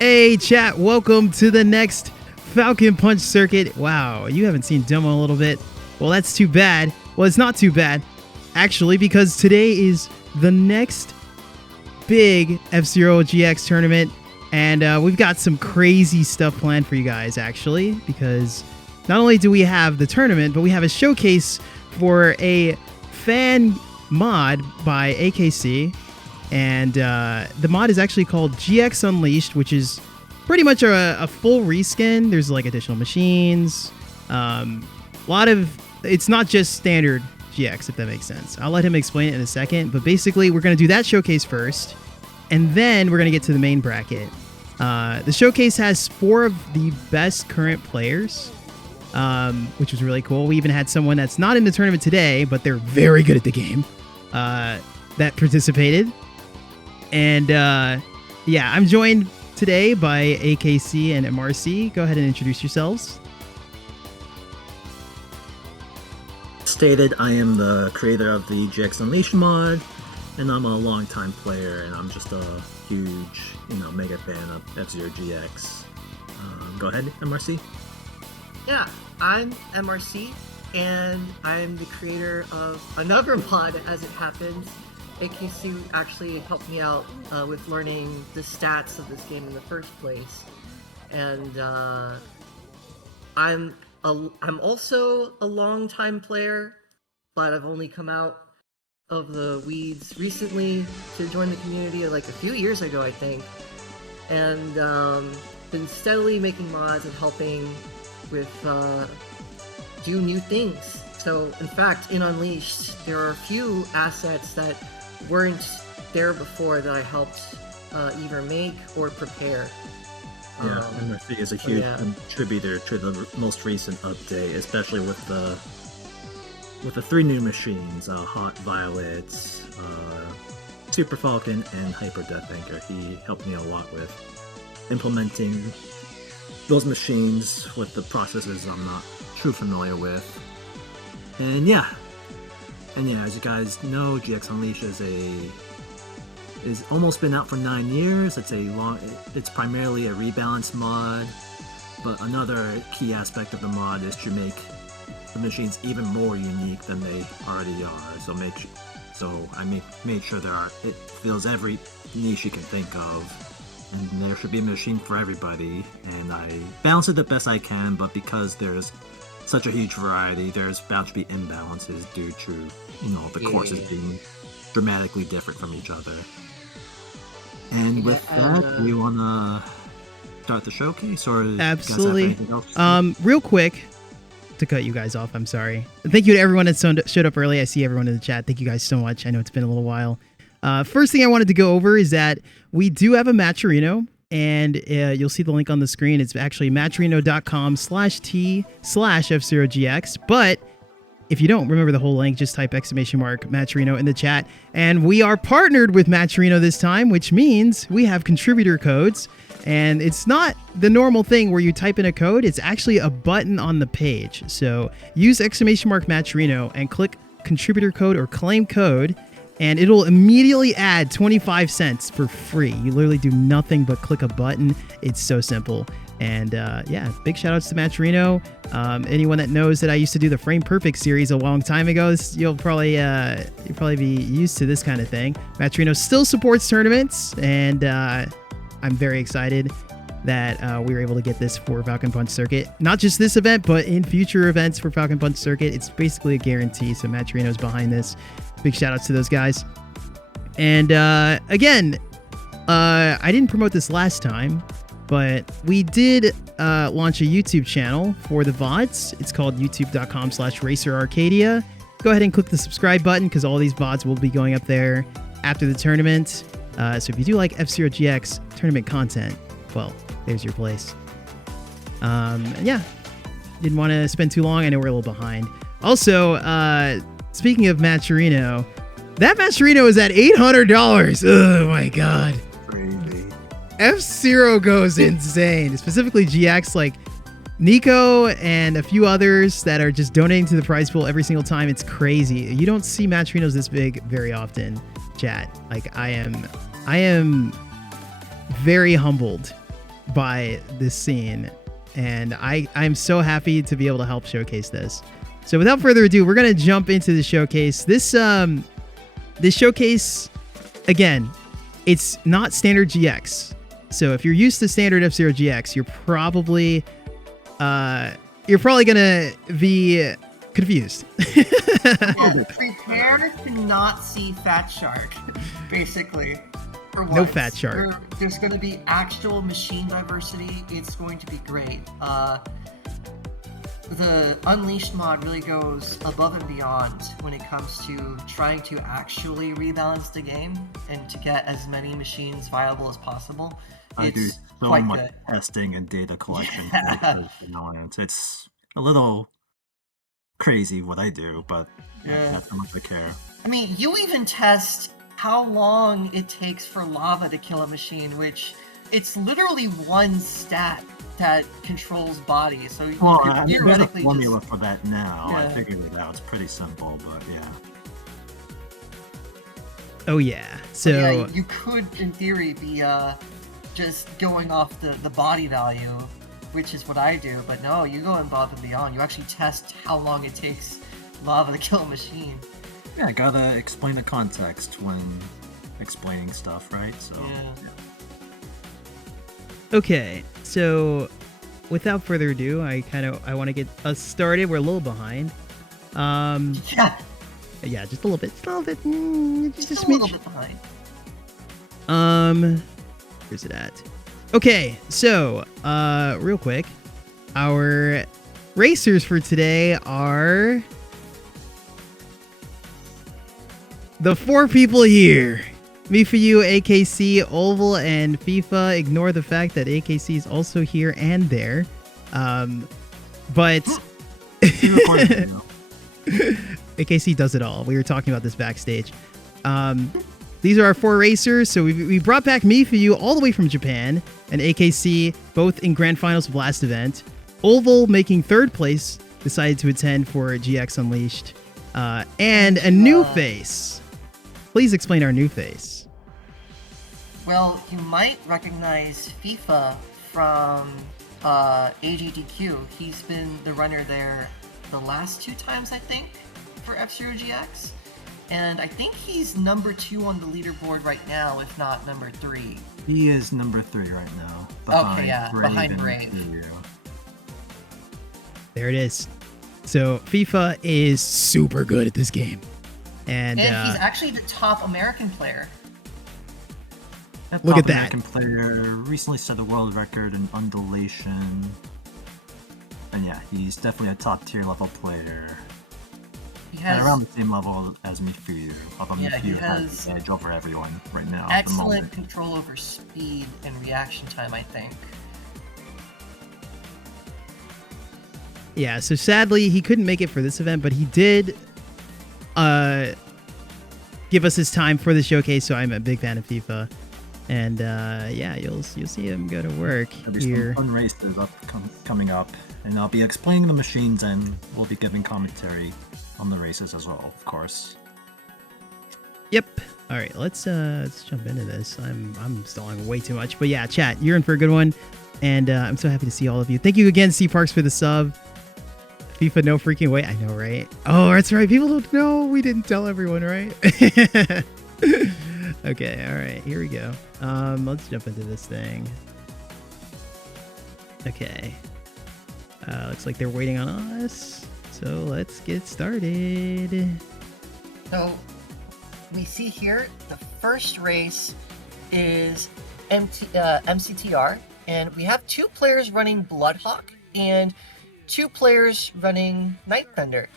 Hey chat, welcome to the next Falcon Punch Circuit. Wow, you haven't seen Demo in a little bit. Well, that's too bad. Well, it's not too bad, actually, because today is the next big F-Zero GX tournament, and we've got some crazy stuff planned for you guys, actually, because not only do we have the tournament, but we have a showcase for a fan mod by AKC. And the mod is actually called GX Unleashed, which is pretty much a full reskin. There's like additional machines, it's not just standard GX, if that makes sense. I'll let him explain it in a second, but basically we're going to do that showcase first, and then we're going to get to the main bracket. The showcase has 4 of the best current players, which was really cool. We even had someone that's not in the tournament today, but they're very good at the game, that participated. And yeah, I'm joined today by AKC and MRC. Go ahead and introduce yourselves. Stated, I am the creator of the GX Unleashed mod, and I'm a longtime player, and I'm just a huge, mega fan of F-Zero GX. Go ahead, MRC. Yeah, I'm MRC, and I'm the creator of another mod, as it happens. AKC actually helped me out with learning the stats of this game in the first place, and I'm also a long-time player, but I've only come out of the weeds recently to join the community, like a few years ago, I think, and been steadily making mods and helping with do new things. So, in fact, in Unleashed, there are a few assets that weren't there before that I helped either make or prepare. Yeah, MRC is a huge contributor to the most recent update, especially with the 3 new machines, Hot Violets, Super Falcon, and Hyper Death Anchor. He helped me a lot with implementing those machines with the processes I'm not too familiar with. And yeah, as you guys know, GX Unleashed is almost been out for 9 years. It's primarily a rebalance mod, but another key aspect of the mod is to make the machines even more unique than they already are. So I made sure it fills every niche you can think of, and there should be a machine for everybody. And I balance it the best I can, but because there's such a huge variety, there's bound to be imbalances due to the courses being dramatically different from each other. And with that, we want to start the showcase, or absolutely. You guys have anything else? Real quick, to cut you guys off, I'm sorry. Thank you to everyone that showed up early. I see everyone in the chat. Thank you guys so much. I know it's been a little while. First thing I wanted to go over is that we do have a Matcherino, and you'll see the link on the screen. It's actually matcherino.com/t/F-Zero-GX. But if you don't remember the whole link, just type !Matcherino in the chat. And we are partnered with Matcherino this time, which means we have contributor codes. And it's not the normal thing where you type in a code. It's actually a button on the page. So use !Matcherino and click contributor code or claim code, and it'll immediately add 25 cents for free. You literally do nothing but click a button. It's so simple. And yeah, big shout outs to Matcherino. Anyone that knows that I used to do the Frame Perfect series a long time ago, you'll probably be used to this kind of thing. Matcherino still supports tournaments, and I'm very excited that we were able to get this for Falcon Punch Circuit. Not just this event, but in future events for Falcon Punch Circuit. It's basically a guarantee, so Matcherino's behind this. Big shout outs to those guys. And again, I didn't promote this last time, but we did launch a YouTube channel for the VODs. It's called youtube.com/RacerArcadia. Go ahead and click the subscribe button, because all these VODs will be going up there after the tournament. So if you do like F-Zero GX tournament content, well, there's your place. Yeah, didn't want to spend too long. I know we're a little behind. Also, speaking of Matcherino, that Matcherino is at $800. Oh my god. Crazy. F-Zero goes insane. Specifically GX, like Nico and a few others that are just donating to the prize pool every single time. It's crazy. You don't see Matcherinos this big very often, chat. Like I am very humbled by this scene, and I'm so happy to be able to help showcase this. So without further ado, we're gonna jump into the showcase. This showcase, again, it's not standard GX. So if you're used to standard F-Zero GX, you're probably gonna be confused. Yeah, prepare to not see Fat Shark, basically. For No once. Fat Shark. There's going to be actual machine diversity. It's going to be great. The Unleashed mod really goes above and beyond when it comes to trying to actually rebalance the game and to get as many machines viable as possible. I do so quite much good. testing and data collection. Yeah. It's a little crazy what I do, but Yeah. that's how much I care. I mean, you even test how long it takes for lava to kill a machine, which it's literally one stat that controls bodies. So you Well, could I there's a theoretically formula just... for that now. I Yeah. figured it out. It's pretty simple, but yeah. Oh yeah. So Yeah, you could, in theory, be just going off the body value, which is what I do. But no, you go above and beyond. You actually test how long it takes lava to kill a machine. Yeah, I gotta explain the context when explaining stuff, right? So Yeah. okay, so without further ado, I want to get us started. We're a little behind. Yeah, Yeah, just a little bit, just a just a little smidge. bit behind. Where's it at? Okay, so real quick, our racers for today are the 4 people here. mifuyu, AKC, Oval, and FIFA. Ignore the fact that AKC is also here and there. But AKC does it all. We were talking about this backstage. These are our 4 racers. So we brought back mifuyu all the way from Japan and AKC both in grand finals of last event. Oval making 3rd place, decided to attend for GX Unleashed. And a new face. Please explain our new face. Well, you might recognize FIFA from AGDQ. He's been the runner there the last 2 times, I think, for F-Zero GX. And I think he's number 2 on the leaderboard right now, if not number 3. he is number 3 right now. Okay, yeah, Brave behind and Brave. Mifuyu. There it is. So FIFA is super good at this game. And he's actually the top American player. That Look top at that. American player recently set a world record in undulation. And yeah, he's definitely a top tier level player. He And has around the same level as mifuyu. Although Yeah, he mifuyu has has the edge over everyone right now. At the excellent moment. control over speed and reaction time, I think. yeah, so sadly he couldn't make it for this event, but he did give us his time for the showcase, so I'm a big fan of FIFA. And yeah, you'll see him go to work There'll be here. some fun races coming up, and I'll be explaining the machines, and we'll be giving commentary on the races as well, of course. Yep. All right, let's jump into this. I'm stalling way too much, but yeah, chat, you're in for a good one, and I'm so happy to see all of you. Thank you again, C Parks, for the sub. FIFA, no freaking way. I know, right? Oh, that's right. People don't know. We didn't tell everyone, right? Okay, all right, here we go. Let's jump into this thing. Okay. Looks like they're waiting on us. So let's get started. So, we see here the first race is MCTR, and we have 2 players running Bloodhawk and 2 players running Night Thunder.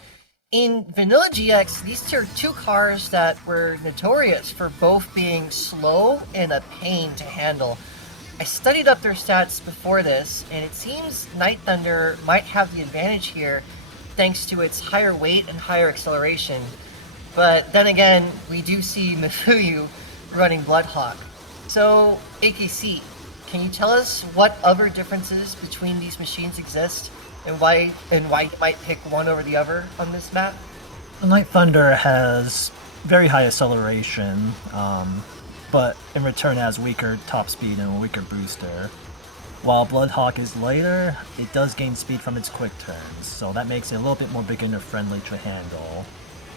In Vanilla GX, these are 2 cars that were notorious for both being slow and a pain to handle. I studied up their stats before this, and it seems Night Thunder might have the advantage here thanks to its higher weight and higher acceleration. But then again, we do see mifuyu running Bloodhawk. So, AKC, can you tell us what other differences between these machines exist, and why you might pick one over the other on this map? The Night Thunder has very high acceleration, but in return has weaker top speed and a weaker booster. While Bloodhawk is lighter, it does gain speed from its quick turns, so that makes it a little bit more beginner-friendly to handle.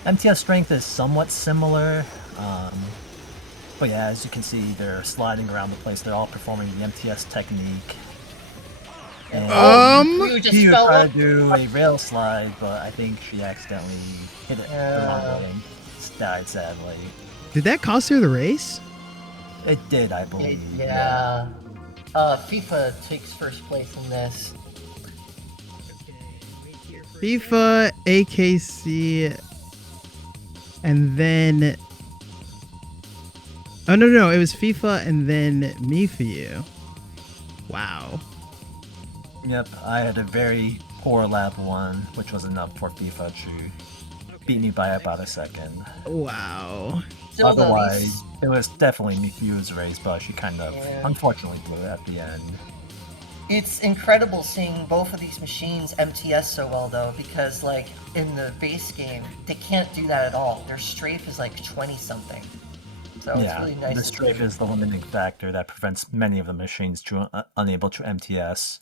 MTS strength is somewhat similar, but yeah, as you can see, they're sliding around the place. They're all performing the MTS technique. And you just Mifuyu fell tried up. to do a rail slide, but I think she accidentally hit it the wrong way and died, sadly. Did that cost her the race? It did, I believe. Yeah. FIFA takes first place in this. FIFA, AKC, and then... Oh, no, it was FIFA and then mifuyu. Wow. Yep, I had a very poor lap 1, which was enough for FIFA to beat me by about a second. Wow. Still, though, Otherwise, it was definitely Mifuyu's race, but she kind of, unfortunately, blew it at the end. it's incredible seeing both of these machines MTS so well, though, because, like, in the base game, they can't do that at all. Their strafe is like 20-something. So it's really nice. The strafe is the limiting factor that prevents many of the machines to unable to MTS.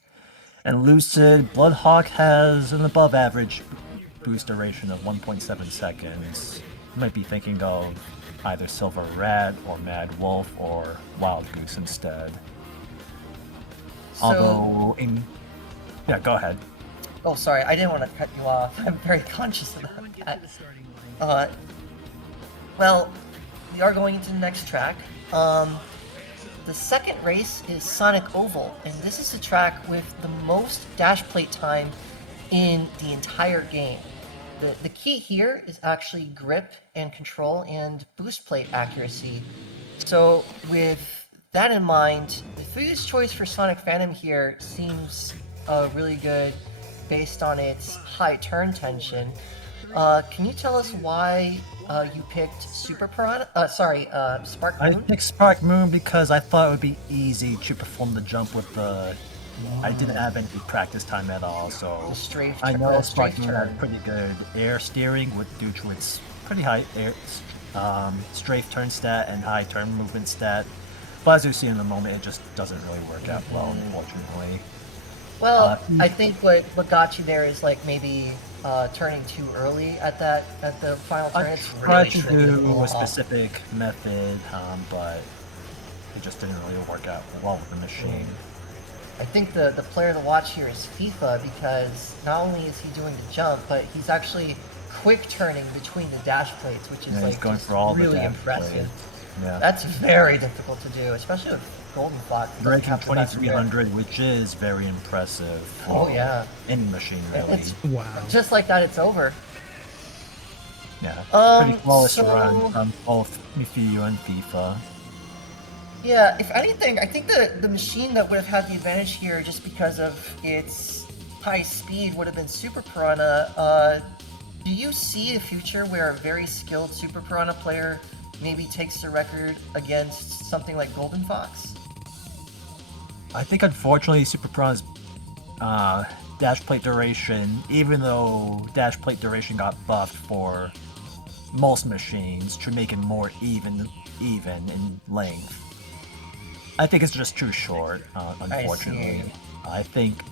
And Lucid, Bloodhawk has an above average boost duration of 1.7 seconds. You might be thinking of either Silver Rat or Mad Wolf or Wild Goose instead. So, Although in... Yeah, go ahead. oh, sorry, I didn't want to cut you off. I'm very conscious of that. Well, we are going into the next track. The second race is Sonic Oval, and this is the track with the most dash plate time in the entire game. The key here is actually grip and control and boost plate accuracy. So with that in mind, the Fuyu's choice for Sonic Phantom here seems really good based on its high turn tension. Can you tell us why you picked Super Piranha? Spark Moon? I picked Spark Moon because I thought it would be easy to perform the jump with the... I didn't have any practice time at all, so The strafe I know strafe Spark Moon turn. had pretty good air steering due to its pretty high air, strafe turn stat and high turn movement stat. But as you see in the moment, it just doesn't really work out well, unfortunately. Well, I think what got you there is like maybe turning too early at the final turn. I It's tried really to tricky to do pull a off. specific method, but it just didn't really work out well with the machine. I think the player to watch here is FIFA, because not only is he doing the jump, but he's actually quick turning between the dash plates, which is Yeah, like he's going just for all really the dash impressive. plates. Yeah. That's very difficult to do, especially with Golden Fox. It doesn't Ranking have the best grip. 2300, which is very impressive for Oh yeah, any machine, really. it's Wow. just like that. It's over. Yeah, pretty flawless run from both Mifuyu and FIFA. Yeah, if anything, I think the machine that would have had the advantage here, just because of its high speed, would have been Super Piranha. Do you see a future where a very skilled Super Piranha player maybe takes the record against something like Golden Fox? I think unfortunately Super Piranha's dash plate duration, even though dash plate duration got buffed for most machines to make it more even in length, I think it's just too short, unfortunately. I think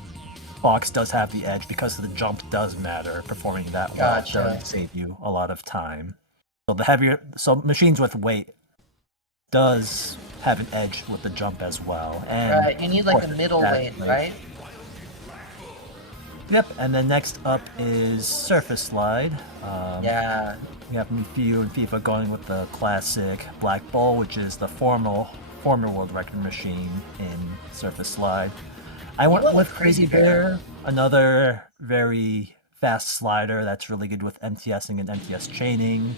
Fox does have the edge because the jump does matter. Performing that well does save you a lot of time. So machines with weight does have an edge with the jump as well. And Right, you need like a middle weight, right? Yep, and then next up is Surface Slide. Yeah. We have Mifuyu and FIFA going with the classic Black Bull, which is the former world record machine in Surface Slide. I went with Crazy Bear, another very fast slider that's really good with MTSing and MTS chaining,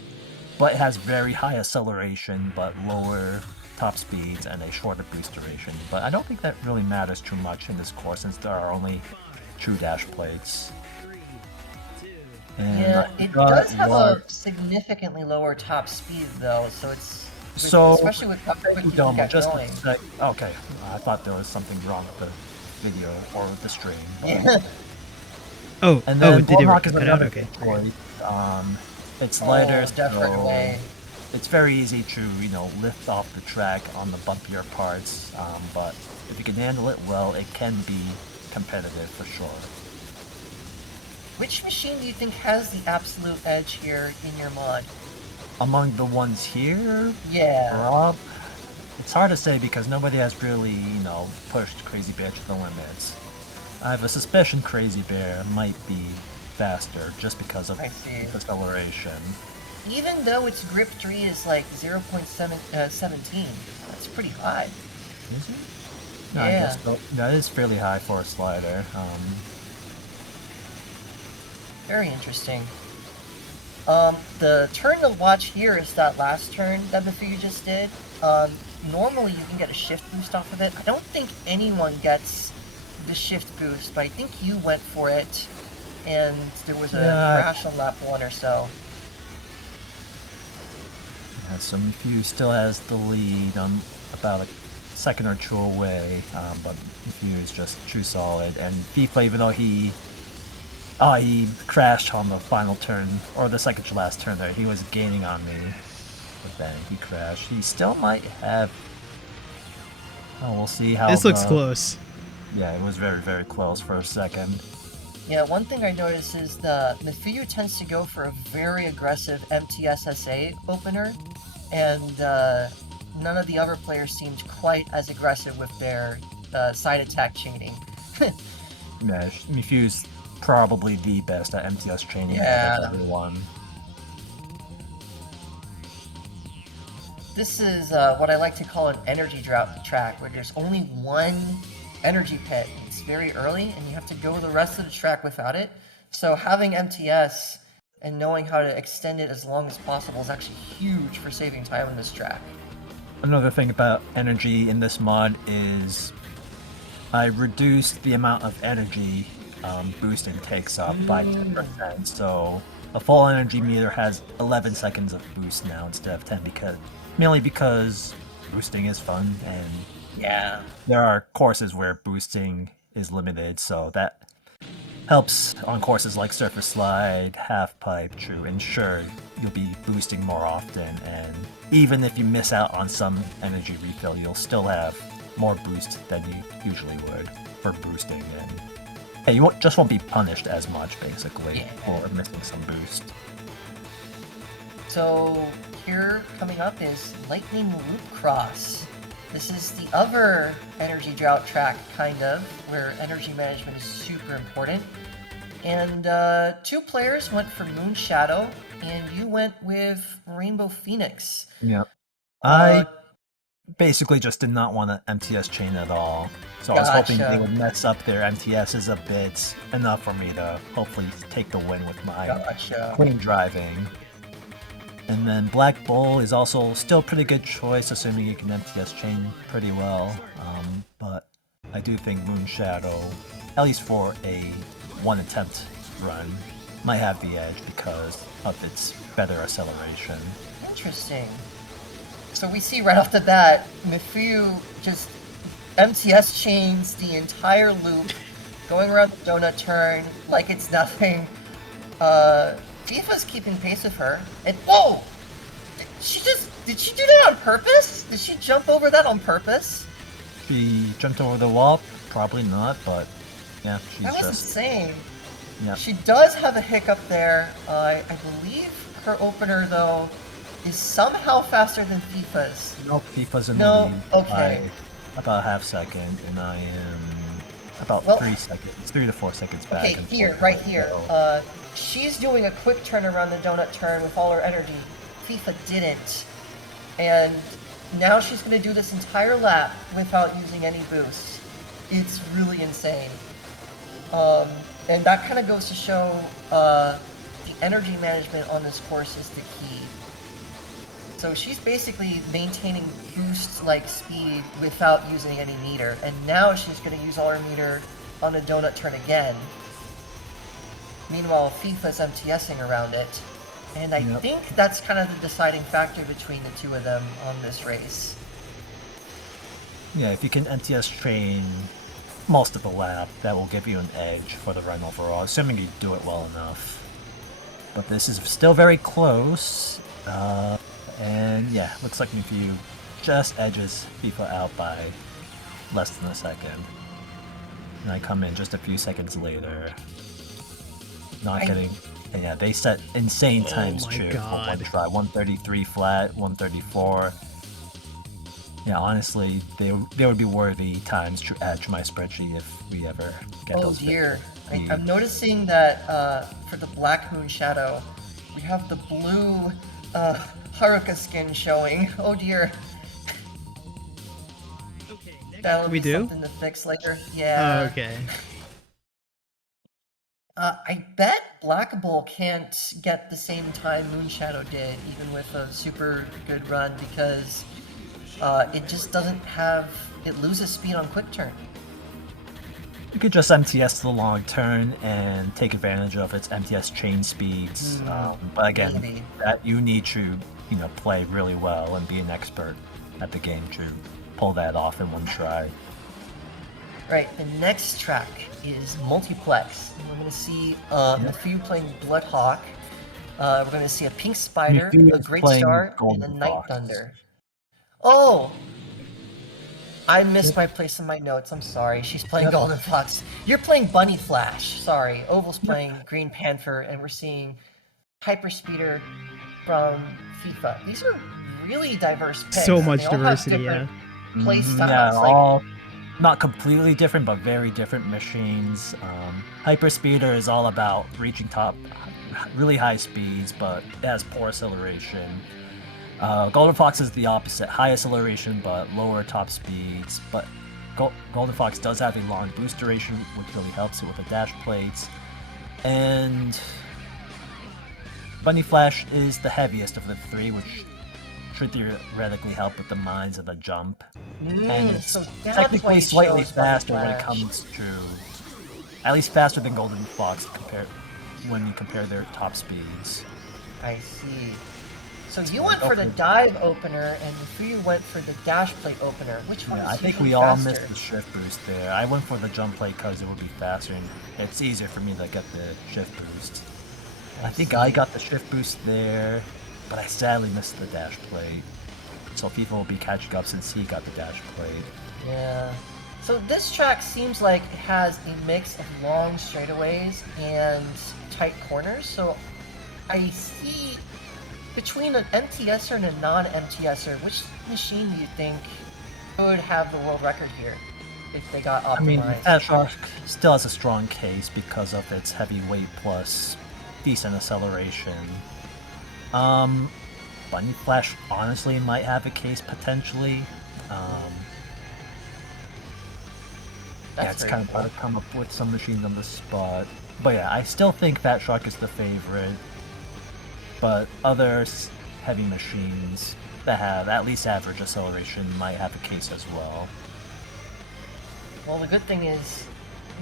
but it has very high acceleration but lower top speeds and a shorter boost duration. But I don't think that really matters too much in this course since there are only 2 dash plates. And Yeah, it does have a significantly lower top speed though, so it's especially with how quick you can get going. Okay, I thought there was something wrong with the video or with the stream. Yeah. And then did it Bloodhawk is cut out? another Okay. choice. It's lighter, different way. it's very easy to, lift off the track on the bumpier parts, but if you can handle it well, it can be competitive for sure. Which machine do you think has the absolute edge here in your mod? Among the ones here, Yeah. Rob, it's hard to say because nobody has really, pushed Crazy Bear to the limits. I have a suspicion Crazy Bear might be faster just because of acceleration. Even though its grip 3 is like 0.17, that's pretty high. Is it? No, Yeah. I guess that is fairly high for a slider. Very interesting. The turn to watch here is that last turn that mifuyu just did. Normally you can get a shift boost off of it. I don't think anyone gets the shift boost, but I think you went for it, and there was a crash on lap 1 or so. Yeah, so mifuyu still has the lead. About a second or two away, but mifuyu is just too solid. And Fifa, even though he crashed on the final turn, or the second to last turn there, he was gaining on me. But then he crashed. He still might have... Oh, we'll see how... This looks close. Yeah, it was very, very close for a second. Yeah, one thing I noticed is the mifuyu tends to go for a very aggressive MTSSA opener, and none of the other players seemed quite as aggressive with their side attack chaining. Yeah, mifuyu's probably the best at MTS chaining Yeah. out of everyone. This is what I like to call an energy drought track, where there's only one energy pit. It's very early, and you have to go the rest of the track without it. So having MTS and knowing how to extend it as long as possible is actually huge for saving time on this track. Another thing about energy in this mod is I reduced the amount of energy boosting takes up by 10%. So a full energy meter has 11 seconds of boost now instead of 10, mainly because boosting is fun, and Yeah. there are courses where boosting is limited, so that helps on courses like Surface Slide, Half Pipe to ensure you'll be boosting more often, and even if you miss out on some energy refill, you'll still have more boost than you usually would for boosting, and hey, you just won't be punished as much, basically, for missing some boost. So here coming up is Lightning Loop Cross. This is the other energy drought track, kind of, where energy management is super important. And two players went for Moon Shadow, and you went with Rainbow Phoenix. Yep. I basically just did not want to MTS chain at all. So I was hoping they would mess up their MTSs a bit, enough for me to hopefully take the win with my clean driving. And then Black Bull is also still a pretty good choice, assuming you can MTS chain pretty well. But I do think Moon Shadow, at least for a one attempt run, might have the edge because of its better acceleration. Interesting. So we see right off the bat, mifuyu just MTS chains the entire loop, going around the donut turn like it's nothing. Fifa's keeping pace with her, and whoa! Did she do that on purpose? Did she jump over that on purpose? She jumped over the wall? Probably not, but yeah, she's That was just... insane. Yeah. She does have a hiccup there. I believe her opener, though, is somehow faster than Fifa's. Nope, Fifa's in the lead okay. by about a half second, and I am about 3 seconds, 3 to 4 seconds back. Okay, here, right here. She's doing a quick turn around the donut turn with all her energy. Fifa didn't. And now she's going to do this entire lap without using any boost. It's really insane. And that kind of goes to show the energy management on this course is the key. So she's basically maintaining boost-like speed without using any meter. And now she's going to use all her meter on a donut turn again. Meanwhile, Fifa's MTSing around it. And I think that's kind of the deciding factor between the two of them on this race. Yeah, if you can MTS train most of the lap, that will give you an edge for the run overall, assuming you do it well enough. But this is still very close. And yeah, looks like mifuyu just edges FIFA out by less than a second. And I come in just a few seconds later. Not getting... And yeah, they set insane times too for one try. 133 flat, 134. Yeah, honestly, they would be worthy times to add to my spreadsheet if we ever get those. Oh dear. I'm noticing that for the Black Moon Shadow, we have the blue Haruka skin showing. Oh dear. Okay, That'll be do? something to fix later. Yeah. Oh, okay. I bet Black Bull can't get the same time Moonshadow did, even with a super good run, because it just doesn't have... It loses speed on quick turn. You could just MTS the long turn and take advantage of its MTS chain speeds. But again, maybe. that you need to, play really well and be an expert at the game to pull that off in one try. Right, the next track is Multiplex. And we're going to see mifuyu playing Bloodhawk. We're going to see a Pink Spider, mifuyu a is Great playing Star, Golden and a Night Fox. Thunder. Oh! I missed my place in my notes, I'm sorry. She's playing Golden Fox. You're playing Bunny Flash, sorry. Oval's playing Green Panther, and we're seeing Hyperspeeder from FIFA. These are really diverse picks. So much They all have diversity, different yeah. play styles. Yeah, like, all not completely different, but very different machines. Hyperspeeder is all about reaching top, really high speeds, but it has poor acceleration. Golden Fox is the opposite, high acceleration but lower top speeds. But Golden Fox does have a long boost duration, which really helps it with the dash plates. And Bunny Flash is the heaviest of the three, which should theoretically help with the mines and the jump. And it's so that's technically why you slightly chose Bunny faster when it Flash. comes to, at least faster than Golden Fox when you compare their top speeds. I see. So you went for the dive opener, and mifuyu went for the dash plate opener. Which one? Yeah, is I think usually we all faster? missed the shift boost there. I went for the jump plate because it would be faster and it's easier for me to get the shift boost. I think I got the shift boost there, but I sadly missed the dash plate. So FIFA will be catching up since he got the dash plate. Yeah. So this track seems like it has a mix of long straightaways and tight corners. So I see between an MTSer and a non-MTSer, which machine do you think could have the world record here if they got optimized? I mean, Fat Shark still has a strong case because of its heavy weight plus decent acceleration. Bunny Flash honestly might have a case potentially. Yeah, it's kind of hard to come up with some machines on the spot. But yeah, I still think Fat Shark is the favorite. But other heavy machines that have at least average acceleration might have a case as well. Well, the good thing is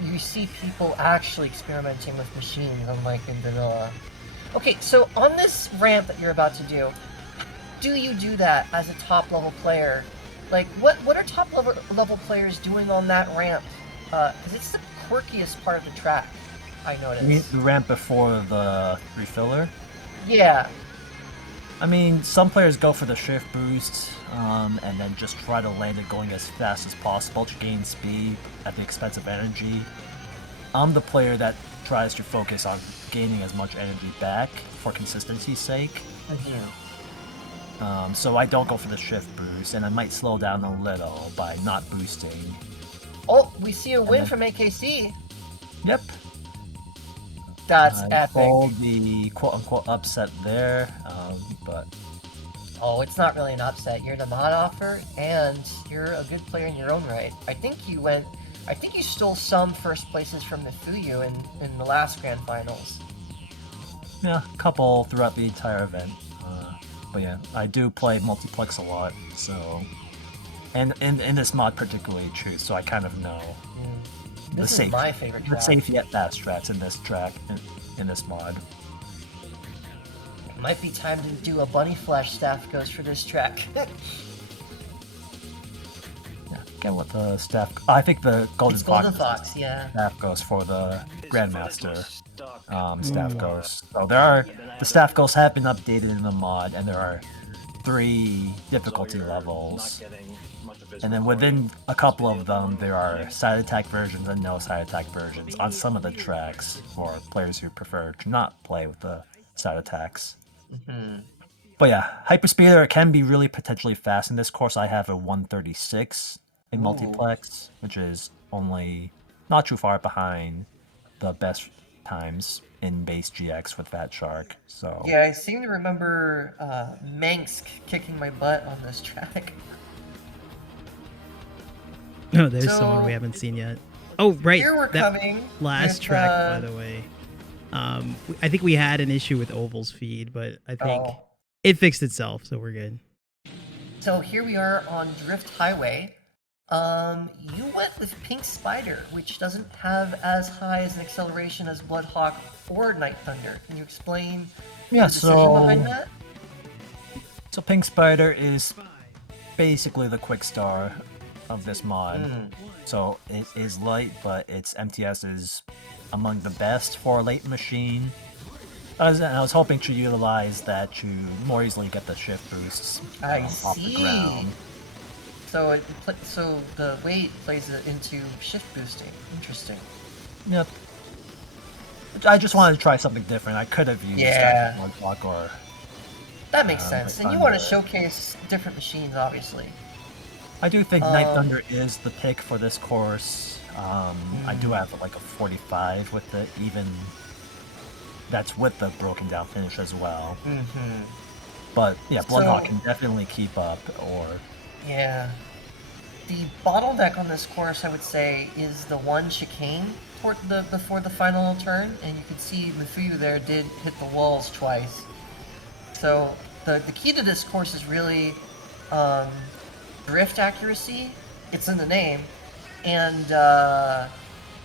you see people actually experimenting with machines, unlike in vanilla. Okay, so on this ramp that you're about to do you do that as a top level player? Like, what are top level players doing on that ramp? Because it's the quirkiest part of the track, I noticed. You mean the ramp before the refiller? Yeah. I mean, some players go for the shift boost, and then just try to land it going as fast as possible to gain speed at the expense of energy. I'm the player that tries to focus on gaining as much energy back for consistency's sake. So I don't go for the shift boost, and I might slow down a little by not boosting. Oh, we see a win from AKC. Yep. That's I epic. called the quote-unquote upset there, but... Oh, it's not really an upset. You're the mod offer, and you're a good player in your own right. I think you stole some first places from mifuyu in the last Grand Finals. Yeah, a couple throughout the entire event. But yeah, I do play multiplex a lot, so... And in this mod particularly too, so I kind of know This is my favorite track. the safe yet fast strats in this track, in this mod. Might be time to do a Bunny Flash staff goes for this track. Yeah, get what the staff... I think the Golden It's Fox, Golden Fox, yeah. staff goes for the Grandmaster staff goes. So the staff goes have been updated in the mod, and there are 3 difficulty levels. And then within a couple of them, there are side attack versions and no side attack versions on some of the tracks for players who prefer to not play with the side attacks. But yeah, Hyperspeeder can be really potentially fast. In this course, I have a 136 in multiplex, which is only not too far behind the best times in base GX with Fat Shark. So yeah, I seem to remember Manx kicking my butt on this track. No, there's someone we haven't seen yet. Oh, right. Here we're coming. Last with, track, by the way. I think we had an issue with Oval's feed, but I think it fixed itself, so we're good. So here we are on Drift Highway. You went with Pink Spider, which doesn't have as high as an acceleration as Bloodhawk or Night Thunder. Can you explain the decision behind that? So Pink Spider is basically the quick star of this mod. So it is light, but its MTS is among the best for a late machine. I was hoping to utilize that to more easily get the shift boosts off the ground. So so the weight plays it into shift boosting. Interesting. Yep. I just wanted to try something different. I could have used Bloodhawk or... That makes sense. And you want to showcase different machines, obviously. I do think Night Thunder is the pick for this course. I do have like a 45 with it, even that's with the broken down finish as well. But yeah, Bloodhawk can definitely keep up. Yeah. The bottleneck on this course, I would say, is the one chicane before the final turn, and you can see mifuyu there did hit the walls twice. So the key to this course is really drift accuracy, it's in the name, and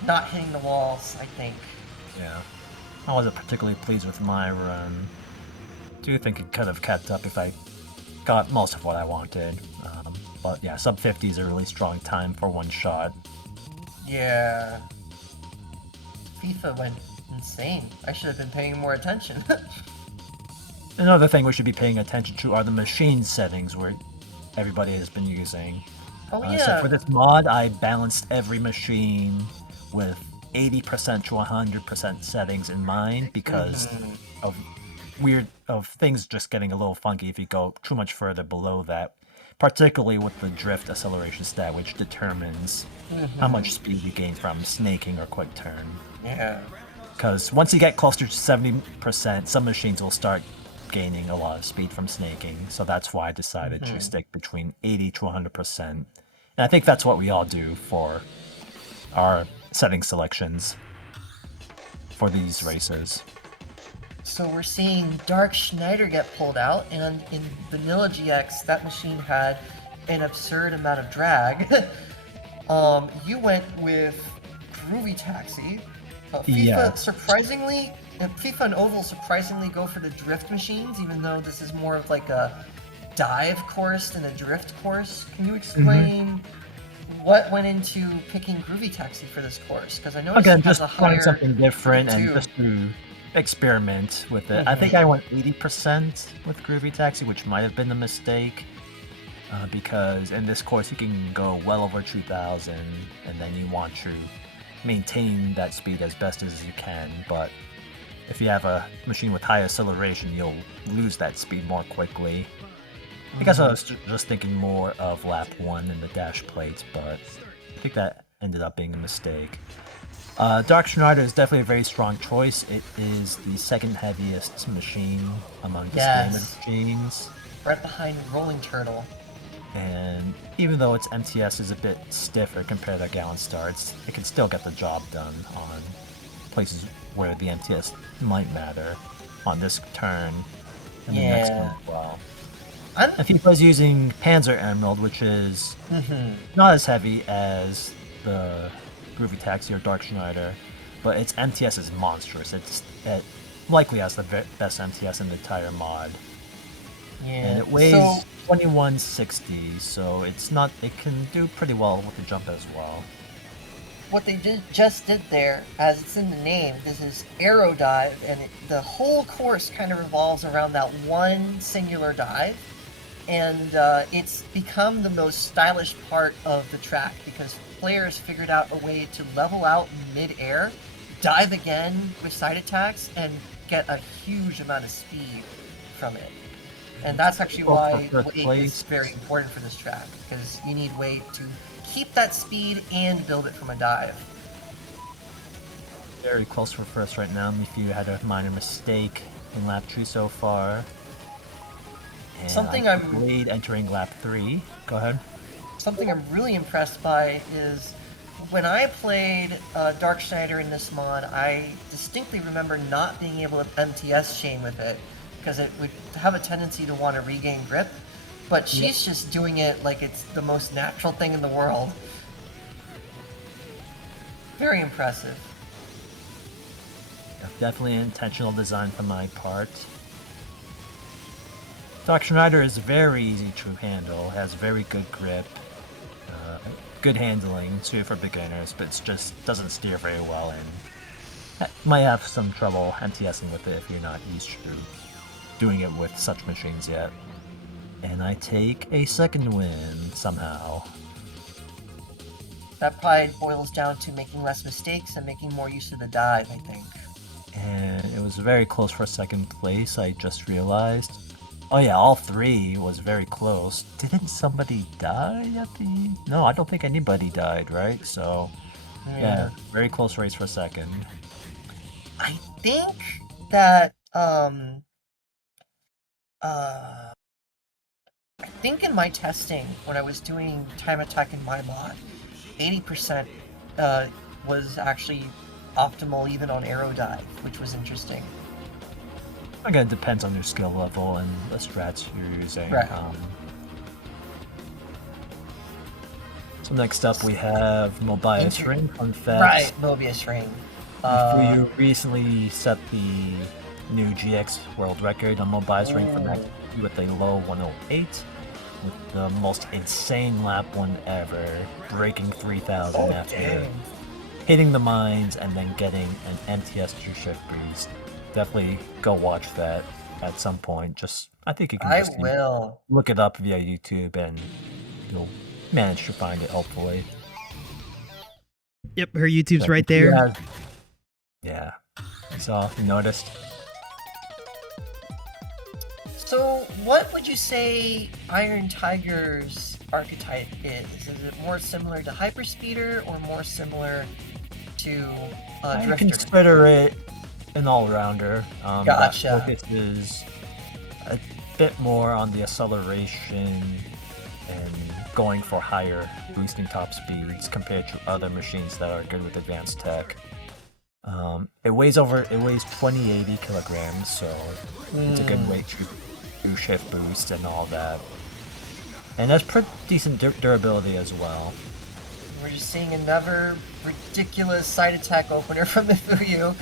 not hitting the walls, I think. Yeah. I wasn't particularly pleased with my run. Do think it could have kept up if I got most of what I wanted. But yeah, sub 50 is a really strong time for one shot. Yeah. FIFA went insane. I should have been paying more attention. Another thing we should be paying attention to are the machine settings where everybody has been using. Oh yeah. So for this mod, I balanced every machine with 80% to 100% settings in mind because of things just getting a little funky if you go too much further below that, particularly with the drift acceleration stat, which determines how much speed you gain from snaking or quick turn. Yeah. Because once you get closer to 70%, some machines will start gaining a lot of speed from snaking, so that's why I decided to stick between 80 to 100%. And I think that's what we all do for our setting selections for these races. So we're seeing Dark Schneider get pulled out, and in Vanilla GX, that machine had an absurd amount of drag. You went with Groovy Taxi. FIFA surprisingly, FIFA and Oval surprisingly go for the drift machines, even though this is more of like a dive course than a drift course. Can you explain what went into picking Groovy Taxi for this course? Because I noticed it has a higher something different and just to experiment with it. I think I went 80% with Groovy Taxi, which might have been a mistake. Because in this course you can go well over 2,000, and then you want to maintain that speed as best as you can, but if you have a machine with high acceleration, you'll lose that speed more quickly. I guess I was just thinking more of lap 1 in the dash plates, but I think that ended up being a mistake. Dark Schneider is definitely a very strong choice. It is the second heaviest machine among the standard machines. Right behind Rolling Turtle. And even though its MTS is a bit stiffer compared to Gallon Star, it can still get the job done on places where the MTS might matter, on this turn and the next one as well. And FIFA's using Panzer Emerald, which is not as heavy as the Groovy Taxi or Dark Schneider, but its MTS is monstrous. It likely has the best MTS in the entire mod. Yeah. And it weighs 2160, so it can do pretty well with the jump as well. What they just did there, as it's in the name, this is Aero Dive, and the whole course kind of revolves around that one singular dive. and it's become the most stylish part of the track because players figured out a way to level out mid-air, dive again with side attacks, and get a huge amount of speed from it. And that's actually why weight is very important for this track, because you need weight to keep that speed and build it from a dive. Very close for first right now. mifuyu had a minor mistake in lap 2 so far. And Something I'm lead entering lap 3. Go ahead. Something I'm really impressed by is when I played Dark Schneider in this mod, I distinctly remember not being able to MTS chain with it because it would have a tendency to want to regain grip, but she's just doing it like it's the most natural thing in the world. Very impressive. Definitely an intentional design from my part. Dark Schneider is very easy to handle, has very good grip, good handling, suited for beginners, but it just doesn't steer very well and might have some trouble MTSing with it if you're not used to doing it with such machines yet. And I take a second win somehow. That probably boils down to making less mistakes and making more use of the dive, I think. And it was very close for second place, I just realized. Oh yeah, all 3 was very close. Didn't somebody die at the... No, I don't think anybody died, right? So, yeah, very close race for second. I think that, I think in my testing, when I was doing time attack in my mod, 80% was actually optimal even on arrow dive, which was interesting. Again, it depends on your skill level and the strats you're using. Right. So next up we have Mobius Ring. Fun fact. Right, Mobius Ring. You recently set the new GX world record on Mobius Ring for max with a low 108, with the most insane lap 1 ever, breaking 3,000 after hitting the mines and then getting an MTS to shift breeze. Definitely go watch that at some point. I think you can just look it up via YouTube and you'll manage to find it, hopefully. Yep, her YouTube's right there. Yeah. You noticed? So, what would you say Iron Tiger's archetype is? Is it more similar to Hyperspeeder or more similar to Drifter? I consider it an all-rounder. Gotcha. That focuses a bit more on the acceleration and going for higher boosting top speeds compared to other machines that are good with advanced tech. It weighs 2080 kilograms, so it's a good weight to do shift boost and all that. And that's pretty decent durability as well. We're just seeing another ridiculous side attack opener from mifuyu.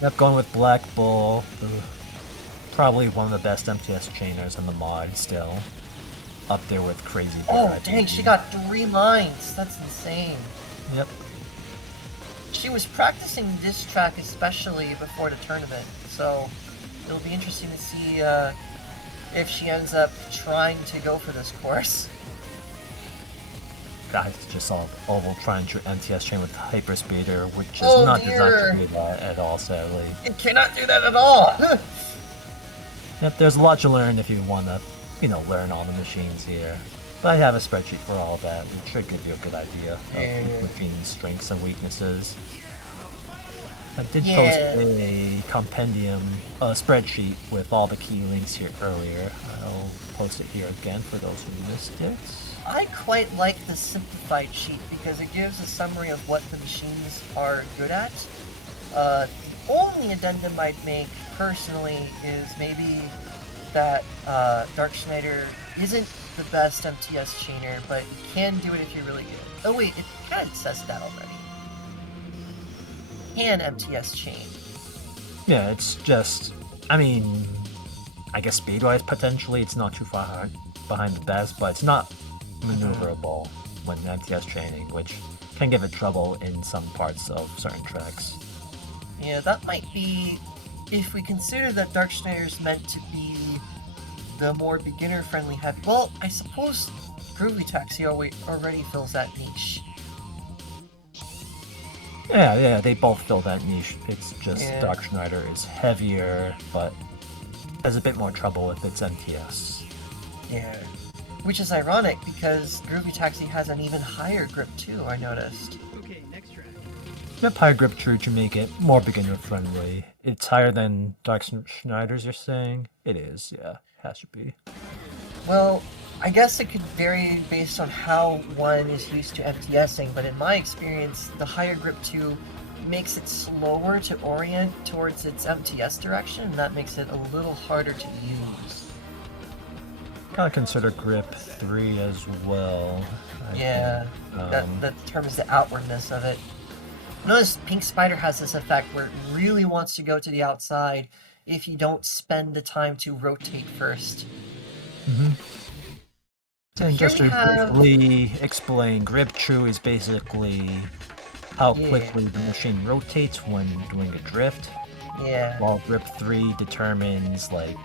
Yep, going with Black Bull. Probably one of the best MTS chainers in the mod still. Up there with Crazy Bear. Oh, dang, she got 3 lines. That's insane. Yep. She was practicing this track especially before the tournament, so it'll be interesting to see if she ends up trying to go for this course. Guys, just saw Oval trying to MTS chain with Hyperspeeder, which is not designed to do that at all, sadly. It cannot do that at all! Yep, there's a lot to learn if you want to, learn all the machines here. But I have a spreadsheet for all that, which should give you a good idea of machine strengths and weaknesses. I did post a compendium, spreadsheet with all the key links here earlier. I'll post it here again for those who missed it. I quite like the simplified sheet because it gives a summary of what the machines are good at. The only addendum I'd make personally is maybe that Dark Schneider isn't the best MTS chainer, but you can do it if you're really good. Oh wait, it kind of says that already. Can MTS chain. Yeah, it's just, I guess speed-wise potentially it's not too far behind the best, but it's not maneuverable when MTS chaining, which can give it trouble in some parts of certain tracks. Yeah, that might be, if we consider that Dark Schneider is meant to be the more beginner-friendly heavy. Well, I suppose Groovy Taxi already fills that niche. Yeah, they both fill that niche. It's just Yeah. Dark Schneider is heavier, but has a bit more trouble with its MTS. Yeah. Which is ironic because Groovy Taxi has an even higher grip too, I noticed. Okay, next track. Yep, higher grip true to make it more beginner friendly. It's higher than Dark Schneider's, you're saying? It is, yeah. Has to be. Well, I guess it could vary based on how one is used to MTSing, but in my experience, the higher grip 2 makes it slower to orient towards its MTS direction, and that makes it a little harder to use. Kind of consider grip 3 as well. Yeah, that determines the outwardness of it. Notice Pink Spider has this effect where it really wants to go to the outside if you don't spend the time to rotate first. And here just we to have- briefly explain, grip true is basically how quickly the machine rotates when doing a drift, Yeah, while grip 3 determines like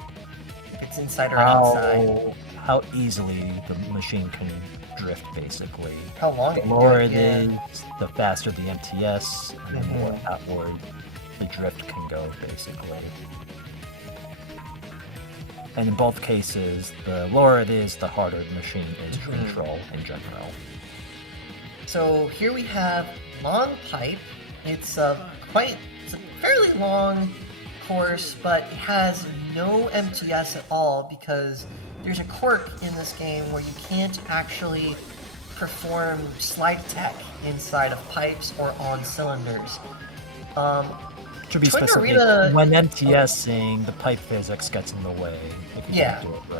if it's inside or outside. how easily the machine can drift, basically. How long The it can lower do it it, yeah. is, the faster the MTS, and the more outward the drift can go, basically. And in both cases, the lower it is, the harder the machine is to control in general. So here we have long pipe. It's a fairly long course, but it has no MTS at all because there's a quirk in this game where you can't actually perform slide attack inside of pipes or on cylinders. To be Twin specific, Narita- when MTSing, the pipe physics gets in the way if you Yeah. don't do it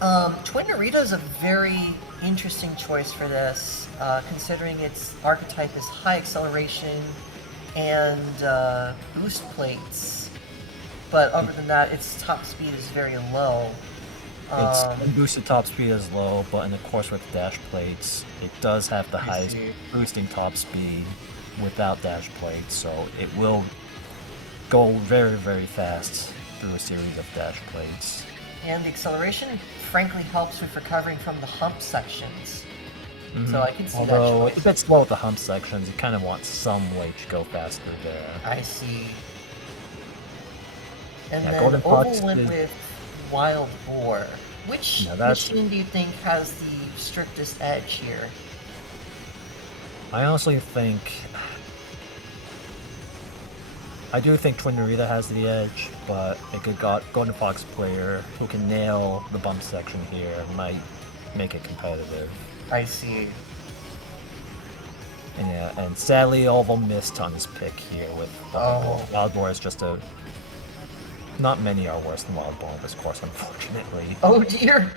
right. Twin Narita is a very interesting choice for this, considering its archetype is high acceleration and boost plates. But other than that, its top speed is very low. Its boosted top speed is low, but in a course with dash plates, it does have the I highest see. boosting top speed without dash plates, so it will go very, very fast through a series of dash plates. And the acceleration, frankly, helps with recovering from the hump sections. So I can see Although, that choice. if it's slow with the hump sections, you kind of want some way to go faster there. I see. And Yeah, then Golden Oval Fox went is- with Wild Boar. Which Yeah, that's- machine do you think has the strictest edge here? I honestly think... I do think Twin Narita has the edge, but a good Golden Fox player who can nail the bump section here might make it competitive. I see. And yeah, and sadly Oval missed on his pick here with Wild Boar. Wild Boar is just a... Not many are worse than Wild Boar on this course, unfortunately. Oh dear!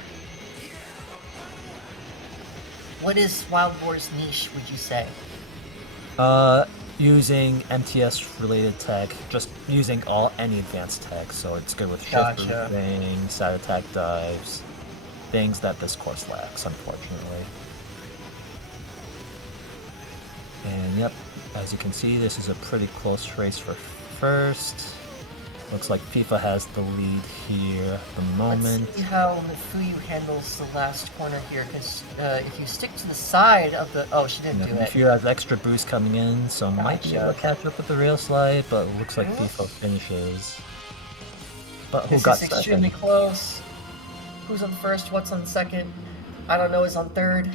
What is Wild Boar's niche, would you say? Using MTS related tech, just using any advanced tech, so it's good with shift Gotcha. boosting, side attack dives, things that this course lacks, unfortunately. And yep, as you can see, this is a pretty close race for first. Looks like Fifa has the lead here at the moment. Let's see how mifuyu handles the last corner here, because if you stick to the side of the... Oh, she didn't do it. Mifuyu has extra boost coming in, so might be able to catch up with the rail slide, but it looks like Fifa finishes. But who This got is extremely second? close. Who's on first? What's on second? I don't know. Is on third.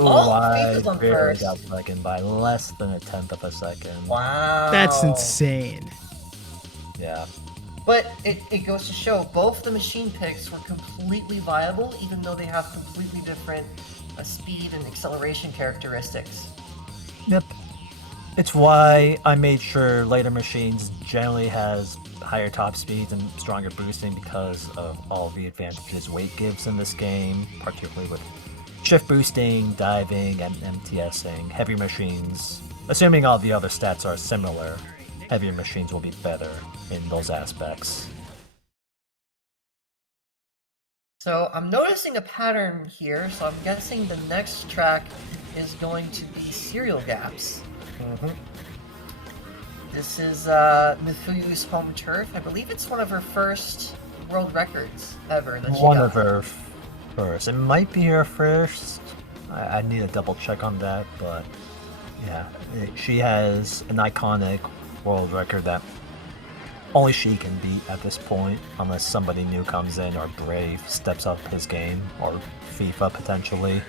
Ooh, Fifa's on barely first. got second by less than a tenth of a second. Wow. That's insane. Yeah. But it goes to show both the machine picks were completely viable, even though they have completely different speed and acceleration characteristics. Yep. It's why I made sure later machines generally has higher top speeds and stronger boosting because of all the advantages weight gives in this game, particularly with shift boosting, diving, and MTSing. Heavy machines, assuming all the other stats are similar, heavier machines will be better in those aspects. So I'm noticing a pattern here, so I'm guessing the next track is going to be Serial Gaps. This is Mifuyu's home turf. I believe it's one of her first world records ever that she One got. of her first. It might be her first. I need to double check on that, but yeah, she has an iconic world record that only she can beat at this point, unless somebody new comes in or Brave steps up his game, or FIFA potentially.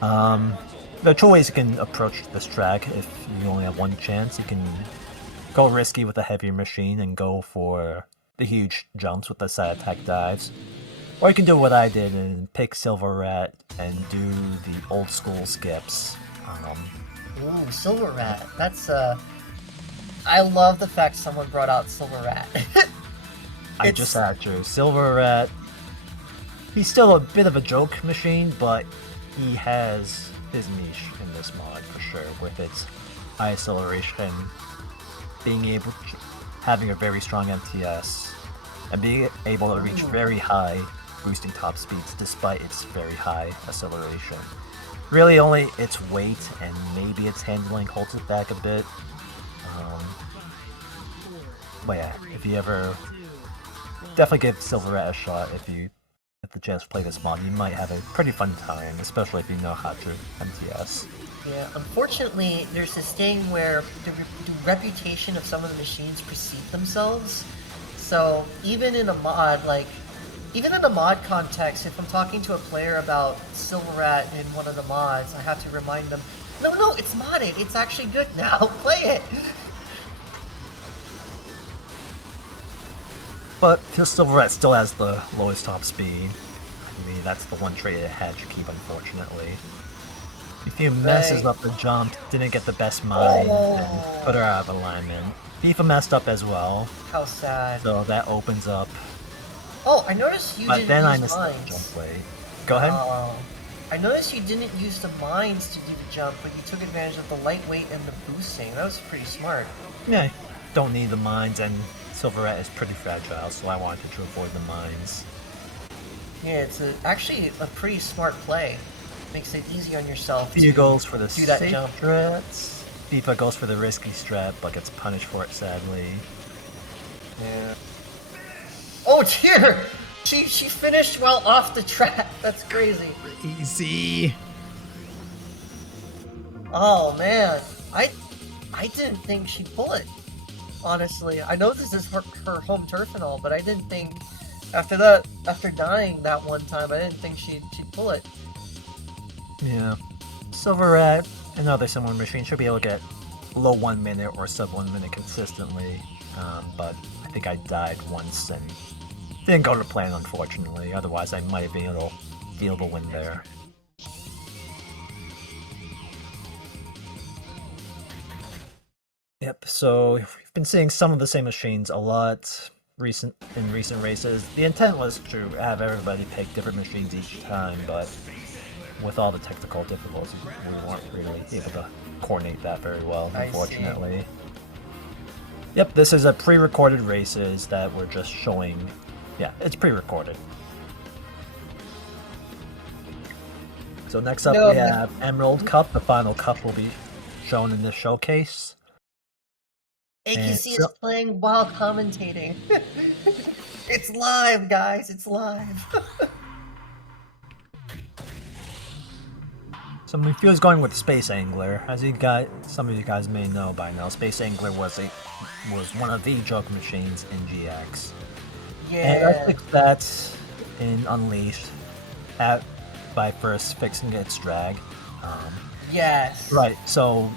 There are two ways you can approach this track if you only have one chance. You can go risky with a heavier machine and go for the huge jumps with the side attack dives. Or you can do what I did and pick Silver Rat and do the old school skips. Ooh, Silver Rat. That's I love the fact someone brought out Silver Rat. I just had to. Silver Rat, he's still a bit of a joke machine, but he has his niche in this mod for sure, with its high acceleration, having a very strong MTS, and being able to reach very high boosting top speeds despite its very high acceleration. Really only its weight and maybe its handling holds it back a bit. But yeah, if you ever... definitely give Silver Rat a shot if you get the chance to play this mod. You might have a pretty fun time, especially if you know how to MTS. Yeah, unfortunately, there's this thing where the reputation of some of the machines precede themselves. So even in a mod, even in a mod context, if I'm talking to a player about Silver Rat in one of the mods, I have to remind them, no, it's modded. It's actually good now. Play it. But Silver Rat still has the lowest top speed. I mean, that's the one trait it had to keep, unfortunately. If he messes up the jump, didn't get the best mine, and put her out of alignment. FIFA messed up as well. How sad. So that opens up. Oh, I noticed you didn't then I use missed the mines. jump weight. Go ahead. I noticed you didn't use the mines to do the jump, but you took advantage of the lightweight and the boosting. That was pretty smart. Yeah, don't need the mines, and Silver Rat is pretty fragile, so I wanted to avoid the mines. Yeah, it's actually a pretty smart play. Makes it easy on yourself. FIFA goes for the do that safe jump. strats. FIFA goes for the risky strat, but gets punished for it, sadly. Yeah. Oh dear! She finished while off the track. That's crazy. Easy. Oh man, I didn't think she'd pull it. Honestly, I know this is her home turf and all, but I didn't think after dying that one time, I didn't think she'd pull it. Yeah. Silver Rat, another similar machine, should be able to get below 1 minute or sub 1 minute consistently, but I think I died once and didn't go to plan, unfortunately. Otherwise, I might have been able to deal the win there. Yep, so we've been seeing some of the same machines a lot in recent races. The intent was to have everybody pick different machines each time, but with all the technical difficulties, we weren't really able to coordinate that very well, unfortunately. Yep, this is a pre-recorded races that we're just showing. Yeah, it's pre-recorded. So next up we have Emerald Cup. The final cup will be shown in this showcase. AKC is playing while commentating. It's live, guys. It's live. So Mifuyu is going with Space Angler. As some of you guys may know by now, Space Angler was one of the joke machines in GX. Yeah. And I fixed that in Unleashed by first fixing its drag. Yes. Right, so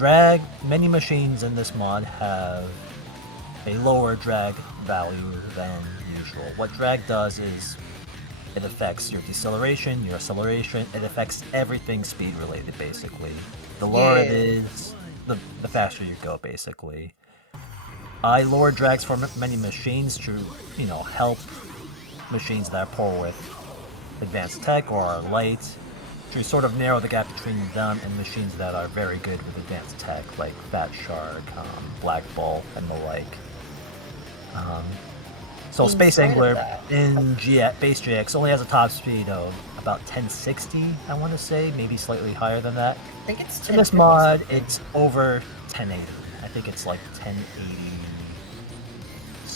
many machines in this mod have a lower drag value than usual. What drag does is it affects your deceleration, your acceleration, it affects everything speed related basically. The lower it is, the faster you go basically. I lower drags for many machines to, help machines that are poor with advanced tech or are light, to sort of narrow the gap between them and machines that are very good with advanced tech, like Fat Shark, Black Bull, and the like. So Space Angler in base GX only has a top speed of about 1060, I want to say, maybe slightly higher than that. I think it's 1050. In this mod, it's over 1080. I think it's like 1080.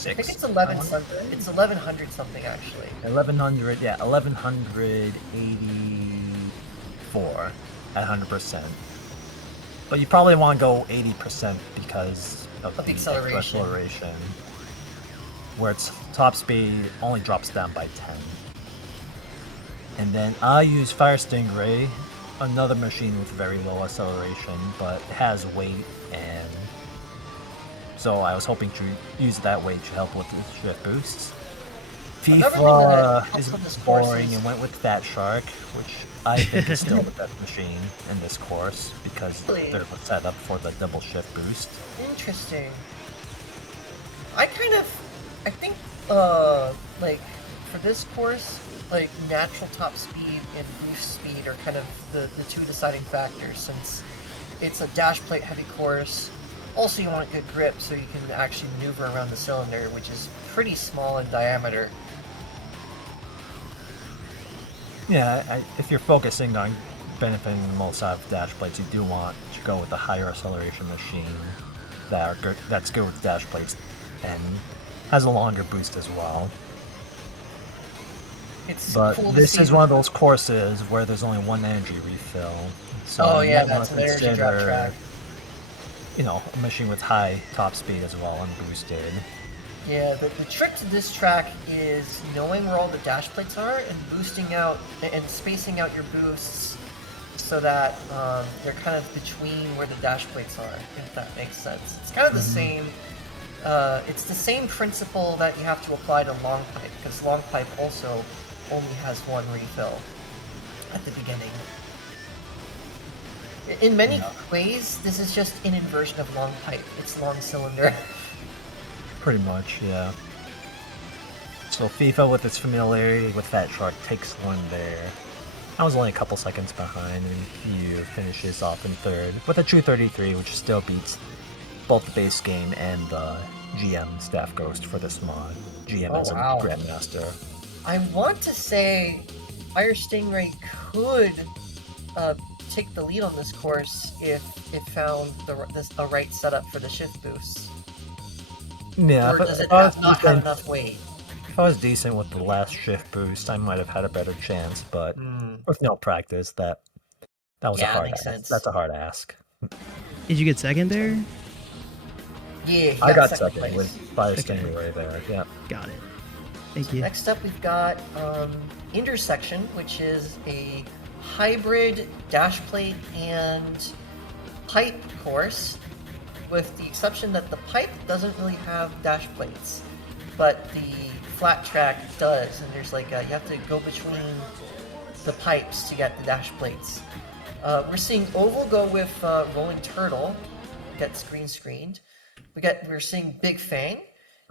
6. I think it's 11 something. It's 1100 something actually. 1100, yeah, 1184 at 100%. But you probably want to go 80% because of the acceleration, where its top speed only drops down by 10. And then I use Fire Stingray, another machine with very low acceleration, but it has weight, and so I was hoping to use that weight to help with the shift boosts. Fifa is boring and went with Fat Shark, which I think is still the best machine in this course because they're set up for the double shift boost. Interesting. I think, like, for this course, like, natural top speed and boost speed are kind of the two deciding factors, since it's a dash plate heavy course. Also, you want good grip so you can actually maneuver around the cylinder, which is pretty small in diameter. Yeah, if you're focusing on benefiting the most out of dash plates, you do want to go with a higher acceleration machine that's good with dash plates and has a longer boost as well. But cool, this is one of those courses where there's only one energy refill. So that's an energy drop track. You know, a machine with high top speed as well, unboosted. Yeah, the trick to this track is knowing where all the dash plates are and boosting out and spacing out your boosts so that they're kind of between where the dash plates are, if that makes sense. It's kind of the same. It's the same principle that you have to apply to long pipe, because long pipe also only has one refill at the beginning. In many ways, this is just an inversion of long pipe. It's long cylinder. Pretty much, yeah. So FIFA, with its familiarity with Fat Shark, takes one there. I was only a couple seconds behind, and you finishes off in third with a 233, which still beats both the base game and the GM Staff Ghost for this mod. GM as a Grandmaster. I want to say Fire Stingray could take the lead on this course if it found the right setup for the shift boosts. Yeah, or does it not have enough weight? If I was decent with the last shift boost, I might have had a better chance, but with no practice, that was a hard ask. That's a hard ask. Did you get second there? Yeah, I got second with Fire Stingray there. Yeah. Got it. Thank you. Next up, we've got Intersection, which is a hybrid dash plate and pipe course, with the exception that the pipe doesn't really have dash plates, but the flat track does, and there's like you have to go between the pipes to get the dash plates. We're seeing Oval go with Rolling Turtle, gets green screened. We're seeing Big Fang,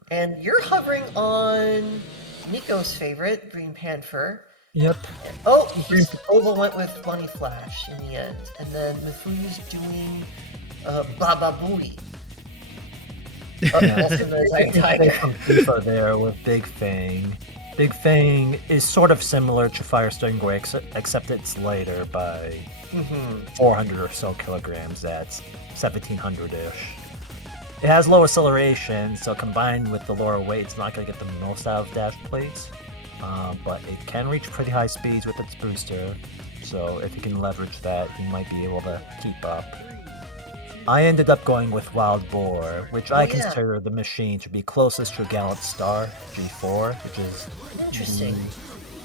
and you're hovering on Nico's favorite, Green Panther. Yep. Oval went with Bunny Flash in the end, and then Mifuyu's doing Baba Booey. Also known as Tiger. FIFA there with Big Fang. Big Fang is sort of similar to Fire Stingray, except it's lighter by 400 or so kilograms. That's 1700-ish. It has low acceleration, so combined with the lower weight, it's not going to get the most out of dash plates. But it can reach pretty high speeds with its booster, so if you can leverage that, you might be able to keep up. I ended up going with Wild Boar, which I consider the machine to be closest to Gallant Star G4, which is the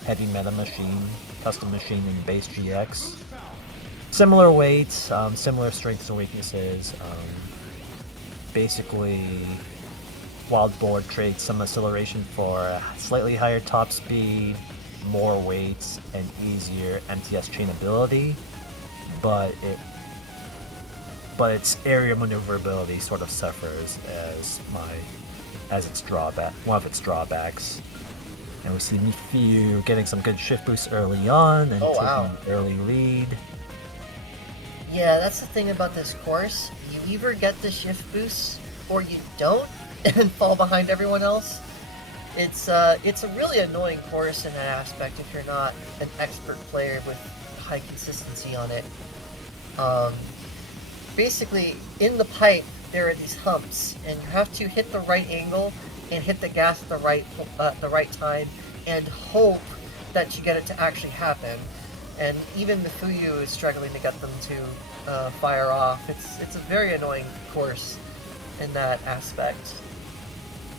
heavy meta machine, custom machine in base GX. Similar weights, similar strengths and weaknesses. Basically, Wild Boar trades some acceleration for a slightly higher top speed, more weights, and easier MTS chainability, but its area maneuverability sort of suffers as its drawback, one of its drawbacks. And we see mifuyu getting some good shift boosts early on and taking an early lead. Yeah, that's the thing about this course. You either get the shift boosts or you don't and fall behind everyone else. It's a really annoying course in that aspect if you're not an expert player with high consistency on it. Basically, in the pipe, there are these humps, and you have to hit the right angle and hit the gas at the right time and hope that you get it to actually happen. And even mifuyu is struggling to get them to fire off. It's a very annoying course in that aspect.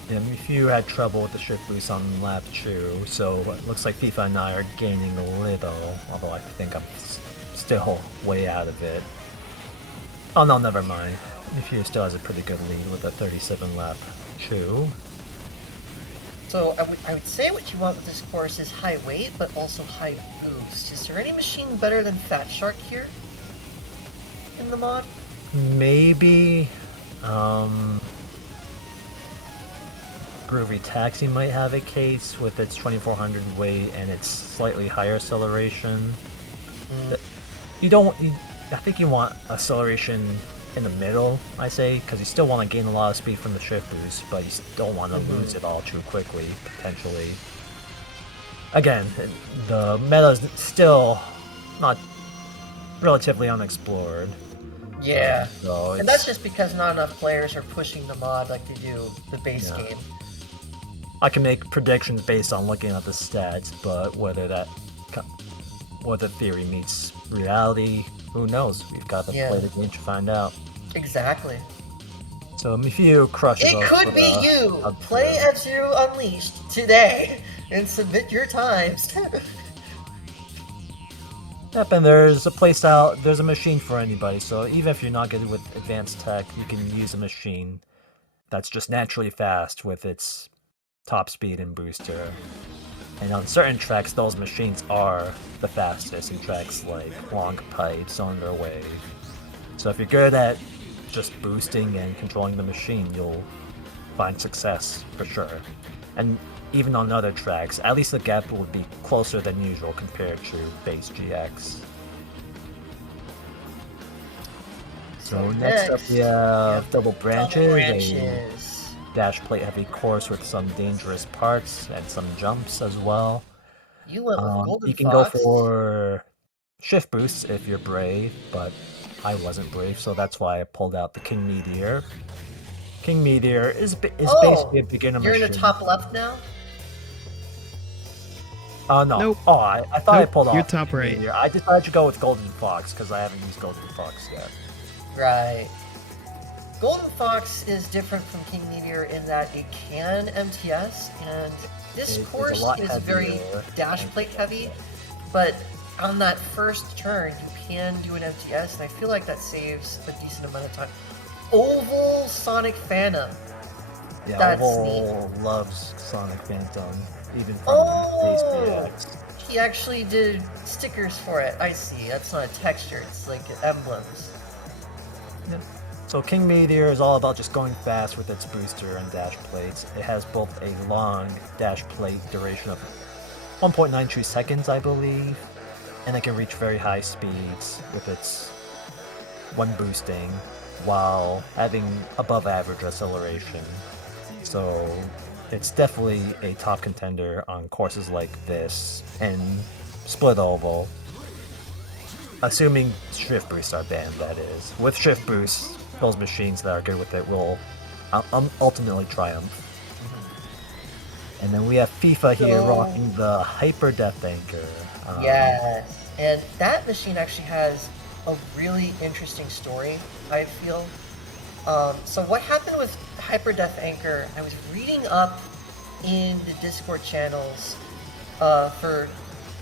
Yeah, mifuyu had trouble with the shift boost on lap 2, so it looks like FIFA and I are gaining a little, although I think I'm still way out of it. Oh no, never mind. mifuyu still has a pretty good lead with a 37 lap 2. So I would say what you want with this course is high weight, but also high boost. Is there any machine better than Fat Shark here in the mod? Maybe, Groovy Taxi might have a case with its 2400 weight and its slightly higher acceleration. I think you want acceleration in the middle, I say, because you still want to gain a lot of speed from the shift boost, but you don't want to lose it all too quickly, potentially. Again, the meta is still not relatively unexplored. Yeah, So and that's just because not enough players are pushing the mod like they do the base game. I can make predictions based on looking at the stats, but whether theory meets reality, who knows? We've got to play the game to find out. Exactly. So mifuyu crushes It us could with be you! Play F-Zero Unleashed today and submit your times. Yep, and there's a machine for anybody, so even if you're not good with advanced tech, you can use a machine that's just naturally fast with its top speed and booster. And on certain tracks, those machines are the fastest in tracks like Long Pipe, Cylinder Wave. So if you're good at just boosting and controlling the machine, you'll find success for sure. And even on other tracks, at least the gap will be closer than usual compared to base GX. So next up we have Double Branches. A dash plate heavy course with some dangerous parts and some jumps as well. You went with Golden You can Fox. go for shift boosts if you're brave, but I wasn't brave, so that's why I pulled out the King Meteor. King Meteor is basically a beginner machine. You're in the top left now? Oh, no. Nope. Oh, I thought I pulled off You're top right. Meteor. I decided to go with Golden Fox because I haven't used Golden Fox yet. Right. Golden Fox is different from King Meteor in that it can MTS, and this course is very dash plate heavy, but on that first turn you can do an MTS, and I feel like that saves a decent amount of time. Oval Sonic Phantom. Yeah, That's Oval loves Sonic Phantom, even from base BX. He actually did stickers for it. I see. That's not a texture, it's like emblems. Yep. So King Meteor is all about just going fast with its booster and dash plates. It has both a long dash plate duration of 1.92 seconds, I believe, and it can reach very high speeds with its one boosting while having above average acceleration. So it's definitely a top contender on courses like this and Split Oval. Assuming shift boosts are banned, that is. With shift boosts, those machines that are good with it will ultimately triumph. And then we have FIFA here rocking the Hyper Death Anchor. Yes, and that machine actually has a really interesting story, I feel. So what happened with Hyper Death Anchor, I was reading up in the Discord channels for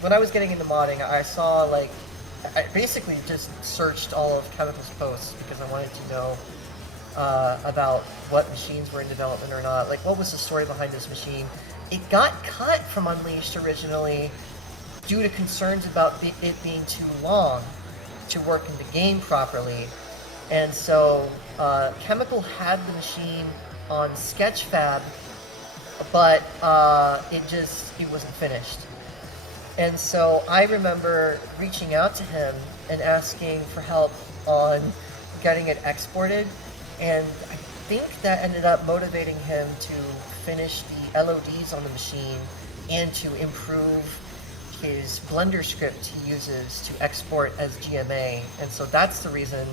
when I was getting into modding. I saw, like, I basically just searched all of Chemical's posts because I wanted to know about what machines were in development or not. Like, what was the story behind this machine? It got cut from Unleashed originally due to concerns about it being too long to work in the game properly. And so Chemical had the machine on Sketchfab, but it wasn't finished. And so I remember reaching out to him and asking for help on getting it exported, and I think that ended up motivating him to finish the LODs on the machine and to improve his Blender script he uses to export as GMA. And so that's the reason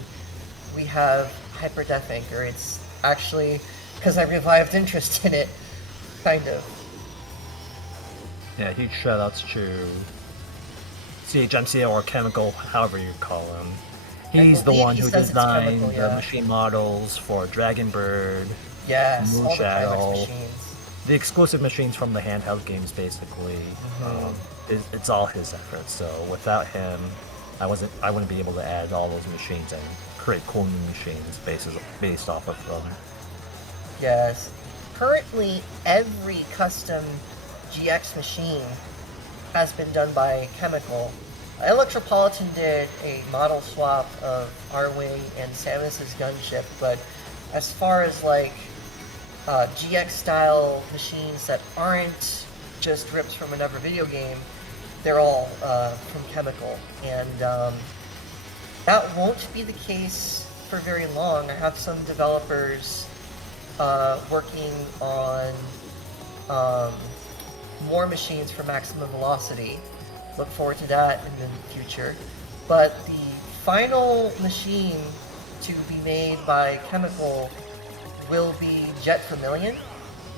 we have Hyper Death Anchor. It's actually because I revived interest in it Kind of. Yeah, huge shoutouts to CHMC or Chemical, however you call him. He's the one who designed the machine models for Dragonbird, yes, all the Moonshadow, machines. the exclusive machines from the handheld games, basically. It's all his effort. So without him, I wouldn't be able to add all those machines and create cool new machines based off of them. Yes. Currently, every custom GX machine has been done by Chemical. Electropolitan did a model swap of Arwing and Samus's gunship, but as far as like GX style machines that aren't just ripped from another video game, they're all from Chemical, and that won't be the case for very long. I have some developers working on more machines for Maximum Velocity. Look forward to that in the future. But the final machine to be made by Chemical will be Jet Vermilion,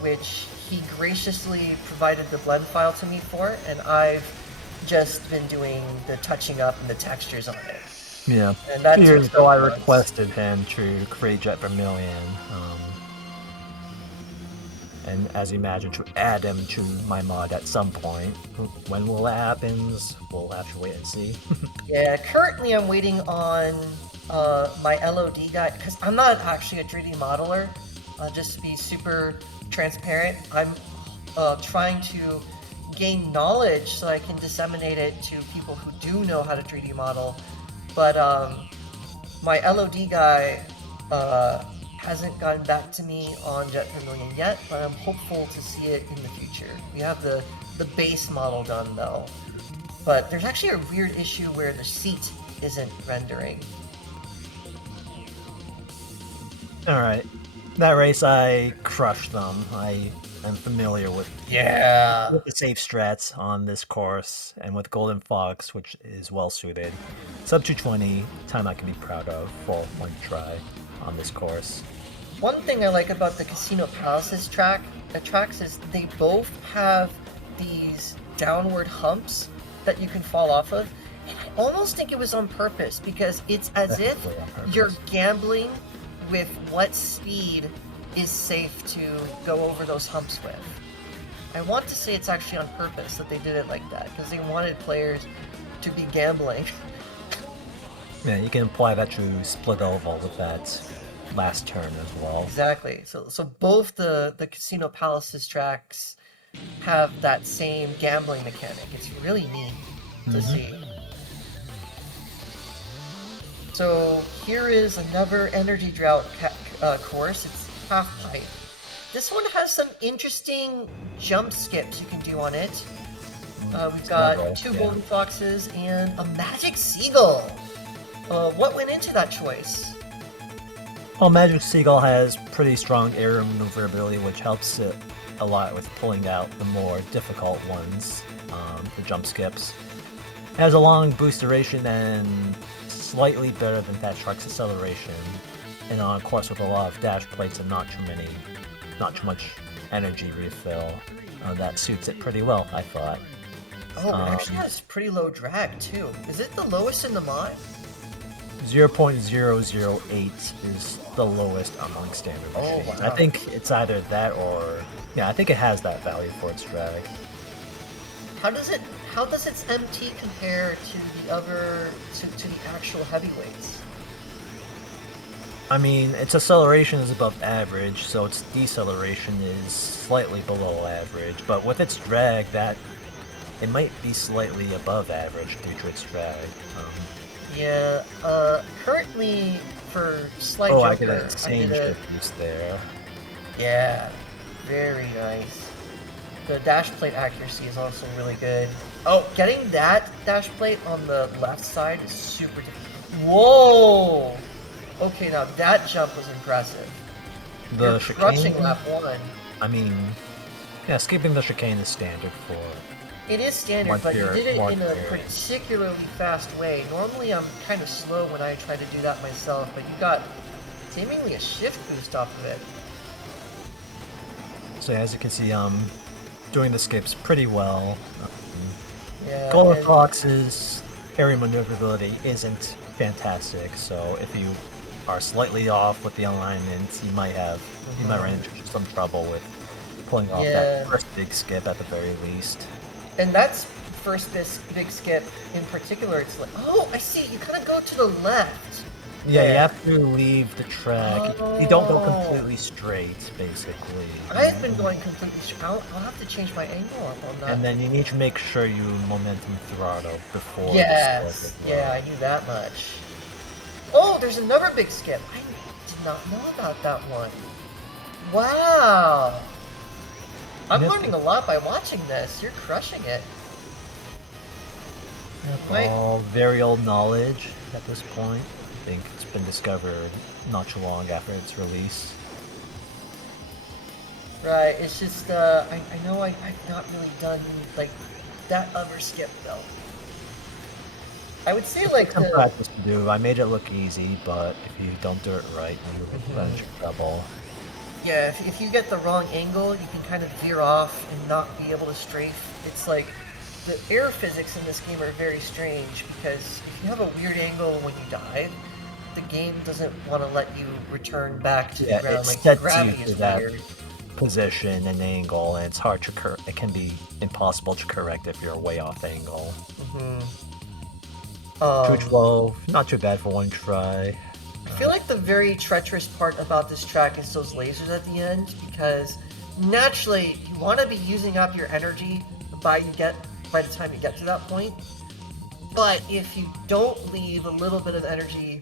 which he graciously provided the blend file to me for, and I've just been doing the touching up and the textures on it. Yeah. And that's years ago I requested him to create Jet Vermilion. And as you imagine, to add him to my mod at some point. When will that happen? We'll have to wait and see. Yeah, currently I'm waiting on my LOD guy, because I'm not actually a 3D modeler. Just to be super transparent, I'm trying to gain knowledge so I can disseminate it to people who do know how to 3D model. But my LOD guy hasn't gotten back to me on Jet Vermilion yet, but I'm hopeful to see it in the future. We have the base model done though, but there's actually a weird issue where the seat isn't rendering. Alright, that race I crushed them. I am familiar with Yeah. with the safe strats on this course, and with Golden Fox, which is well suited. Sub 220, time I can be proud of for one try on this course. One thing I like about the Casino Palaces tracks is they both have these downward humps that you can fall off of. And I almost think it was on purpose, because it's as if you're gambling with what speed is safe to go over those humps with. I want to say it's actually on purpose that they did it like that, because they wanted players to be gambling. Yeah, you can apply that to split oval with that last turn as well. Exactly. So both the Casino Palaces tracks have that same gambling mechanic. It's really neat to see. So here is another Energy Drought course. It's half pipe. This one has some interesting jump skips you can do on it. We've got two Golden Foxes and a Magic Seagull. What went into that choice? Well, Magic Seagull has pretty strong aerial maneuverability, which helps it a lot with pulling out the more difficult ones, the jump skips. It has a long boost duration and slightly better than Fat Shark's acceleration, and on a course with a lot of dash plates and not too much energy refill. That suits it pretty well, I thought. Oh, it actually has pretty low drag too. Is it the lowest in the mod? 0.008 is the lowest among standard machines. Wow. I think it's either that or... Yeah, I think it has that value for its drag. How does its MT compare to the other, to the actual heavyweights? I mean, its acceleration is above average, so its deceleration is slightly below average, but with its drag, it might be slightly above average due to its drag. Yeah, currently for Slight Oh, Joker, I get an exchange diffuse there. Yeah, very nice. The dash plate accuracy is also really good. Oh, getting that dash plate on the left side is super difficult. Whoa! Okay, now that jump was impressive. The You're crushing lap 1. I mean, yeah, skipping the chicane is standard for... It is standard, but you did it in a particularly fast way. Normally I'm kind of slow when I try to do that myself, but you got seemingly a shift boost off of it. So as you can see, doing the skips pretty well. Yeah. Golden Fox's area maneuverability isn't fantastic, so if you are slightly off with the alignment, you might run into some trouble with pulling off that first big skip at the very least. And that's first big skip in particular. It's like, oh, I see. You kind of go to the left. Yeah, you have to leave the track. You don't go completely straight, basically. I've been going completely straight. I'll have to change my angle up on that. And then you need to make sure you momentum throttle before Yes. the skip as well. Yeah, I knew that much. Oh, there's another big skip. I did not know about that one. Wow. I'm learning a lot by watching this. You're crushing it. All very old knowledge at this point. I think it's been discovered not too long after its release. Right, it's just, I know I've not really done, like, that other skip, though. I would say, like, some practice to do. I made it look easy, but if you don't do it right, you run into trouble. Yeah, if you get the wrong angle, you can kind of veer off and not be able to strafe. It's like, the air physics in this game are very strange, because if you have a weird angle when you dive, the game doesn't want to let you return back to the ground. It Like, gravity sets you is to that weird. position and angle, and it's hard to it can be impossible to correct if you're way off angle. 212, not too bad for one try. I feel like the very treacherous part about this track is those lasers at the end, because naturally you want to be using up your energy by the time you get to that point. But if you don't leave a little bit of energy,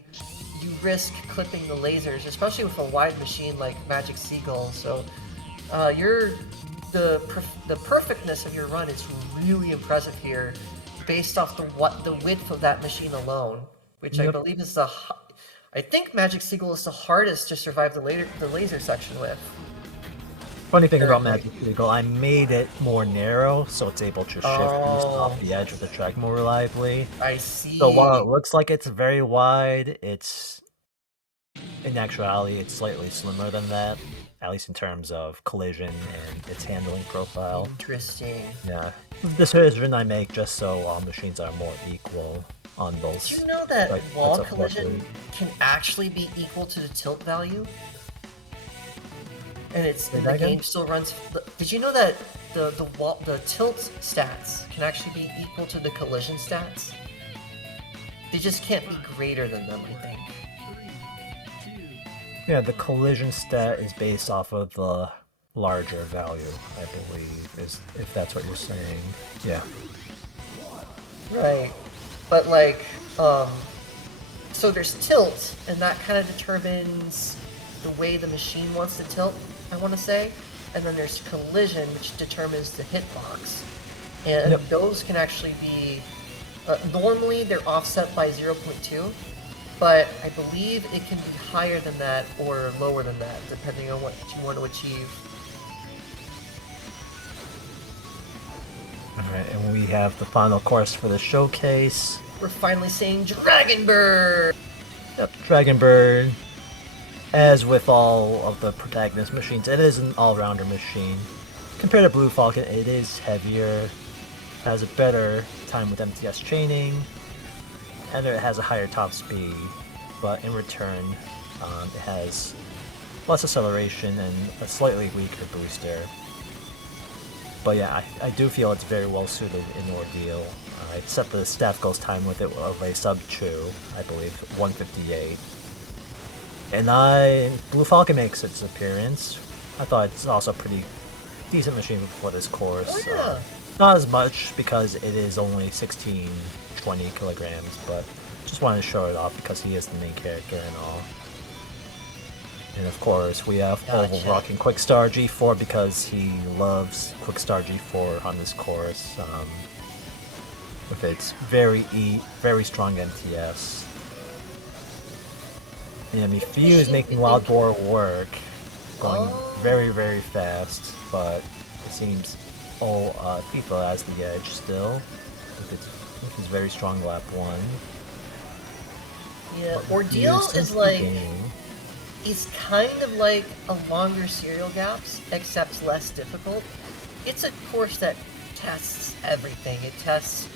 you risk clipping the lasers, especially with a wide machine like Magic Seagull. So the perfectness of your run is really impressive here, based off the width of that machine alone, which I believe is I think Magic Seagull is the hardest to survive the laser section with. Funny thing about Magic Seagull, I made it more narrow, so it's able to shift off the edge of the track more reliably. I see. So while it looks like it's very wide, in actuality, it's slightly slimmer than that, at least in terms of collision and its handling profile. Interesting. Yeah. Decision I make just so all machines are more equal on those. Did you know that like, wall that's a collision luxury. can actually be equal to the tilt value? And Say the that again? game still runs. Did you know that the tilt stats can actually be equal to the collision stats? They just can't be greater than them, I think. Yeah, the collision stat is based off of the larger value, I believe, if that's what you're saying. Yeah. Right. But like, so there's tilt, and that kind of determines the way the machine wants to tilt, I want to say. And then there's collision, which determines the hitbox. And those can actually be, normally they're offset by 0.2, but I believe it can be higher than that or lower than that, depending on what you want to achieve. Alright, and we have the final course for the showcase. We're finally seeing Dragon Bird! Yep, Dragon Bird. As with all of the protagonist machines, it is an all-rounder machine. Compared to Blue Falcon, it is heavier, has a better time with MTS chaining, and it has a higher top speed, but in return, it has less acceleration and a slightly weaker booster. But yeah, I do feel it's very well suited in Ordeal. I set the staff goals time with it of a sub 2, I believe, 158. And Blue Falcon makes its appearance. I thought it's also a pretty decent machine for this course. Oh, yeah. Not as much because it is only 16, 20 kilograms, but just wanted to show it off because he is the main character and all. And of course, we have Oval rocking Quickstar G4 because he loves Quickstar G4 on this course. With its very strong MTS. Yeah, mifuyu is making Wild Boar work, going very fast, but it seems Fifa has the edge still, with his very strong lap 1. Yeah, But Ordeal mifuyu seems is to be like... gaining. is kind of like a longer serial gaps, except less difficult. It's a course that tests everything. It tests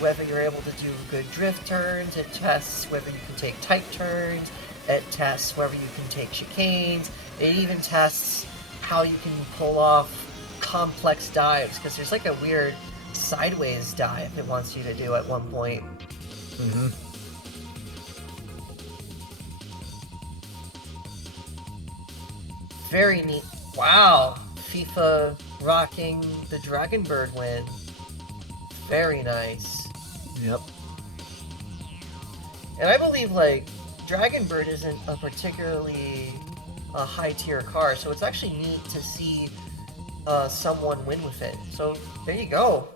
whether you're able to do good drift turns, it tests whether you can take tight turns, it tests whether you can take chicanes, it even tests how you can pull off complex dives, because there's like a weird sideways dive it wants you to do at one point. Mm-hmm. Very neat. Wow. FIFA rocking the Dragon Bird win. Very nice. Yep. And I believe, like, Dragon Bird isn't a particularly high tier car, so it's actually neat to see someone win with it. So there you go.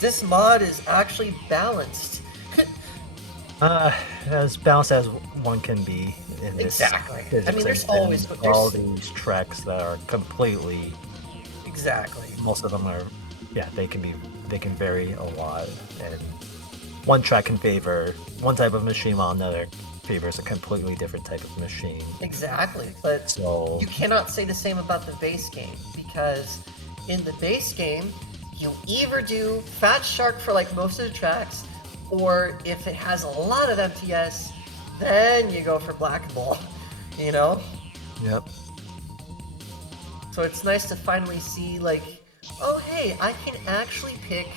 This mod is actually balanced. As balanced as one can be in this. Exactly. I mean, there's and always all these tracks that are completely. Exactly. Most of them are, yeah, they can vary a lot, and one track can favor one type of machine while another favors a completely different type of machine. Exactly, but So you cannot say the same about the base game, because in the base game, you either do Fat Shark for like most of the tracks, or if it has a lot of MTS, then you go for Black Bull, you know? Yep. So it's nice to finally see, like, oh hey, I can actually pick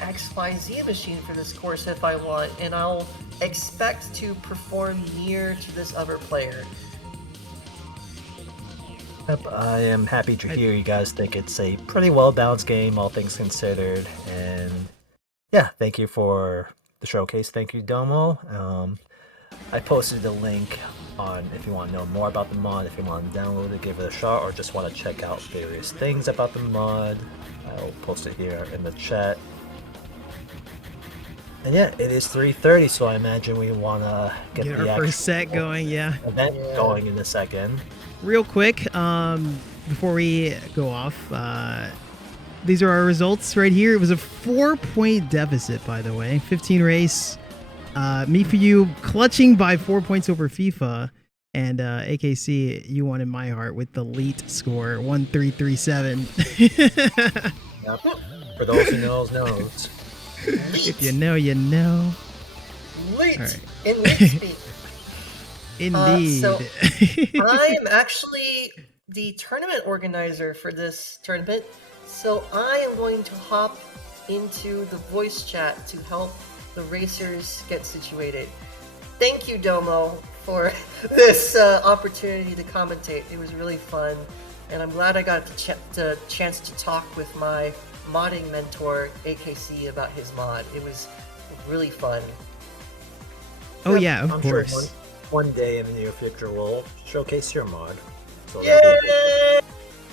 XYZ machine for this course if I want, and I'll expect to perform near to this other player. Yep, I am happy to hear you guys think it's a pretty well balanced game, all things considered. And yeah, thank you for the showcase. Thank you, Domo. I posted the link on if you want to know more about the mod, if you want to download it, give it a shot, or just want to check out various things about the mod. I'll post it here in the chat. And yeah, it is 3:30, so I imagine we want to get the our first set going, yeah. Event going in a second. Real quick, before we go off, these are our results right here. It was a 4-point deficit, by the way. 15 race. mifuyu clutching by 4 points over FIFA. And AKC, you won in my heart with the elite score, 1337. Yep. For those who knows. If you know, you know. Leet! Right. In leet speak. Indeed. So I am actually the tournament organizer for this tournament, so I am going to hop into the voice chat to help the racers get situated. Thank you, Domo, for this opportunity to commentate. It was really fun, and I'm glad I got the chance to talk with my modding mentor, AKC, about his mod. It was really fun. Oh, yeah, of I'm course. Sure one day in the near future we'll showcase your mod. So Yay!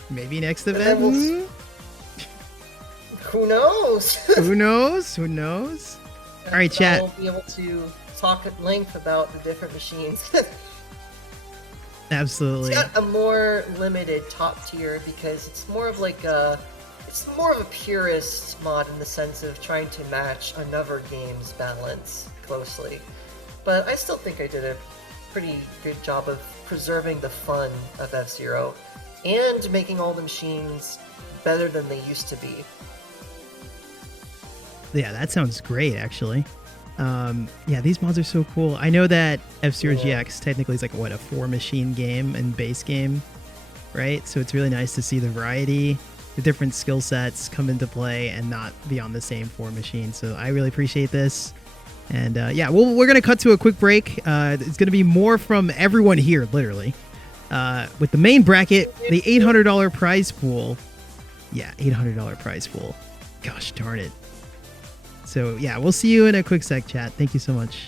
Maybe next And event. then who knows? Who knows? Who knows? All right, chat. I'll be able to talk at length about the different machines. Absolutely. It's got a more limited top tier because it's more of like it's more of a purist mod in the sense of trying to match another game's balance closely. But I still think I did a pretty good job of preserving the fun of F-Zero and making all the machines better than they used to be. Yeah, that sounds great, actually. Yeah, these mods are so cool. I know that F-Zero GX technically is like, what, a 4-machine game and base game, right? So it's really nice to see the variety, the different skill sets come into play and not be on the same 4 machines. So I really appreciate this. And yeah, we're going to cut to a quick break. It's going to be more from everyone here, literally. With the main bracket, the $800 prize pool. Yeah, $800 prize pool. Gosh darn it. So yeah, we'll see you in a quick sec, chat. Thank you so much.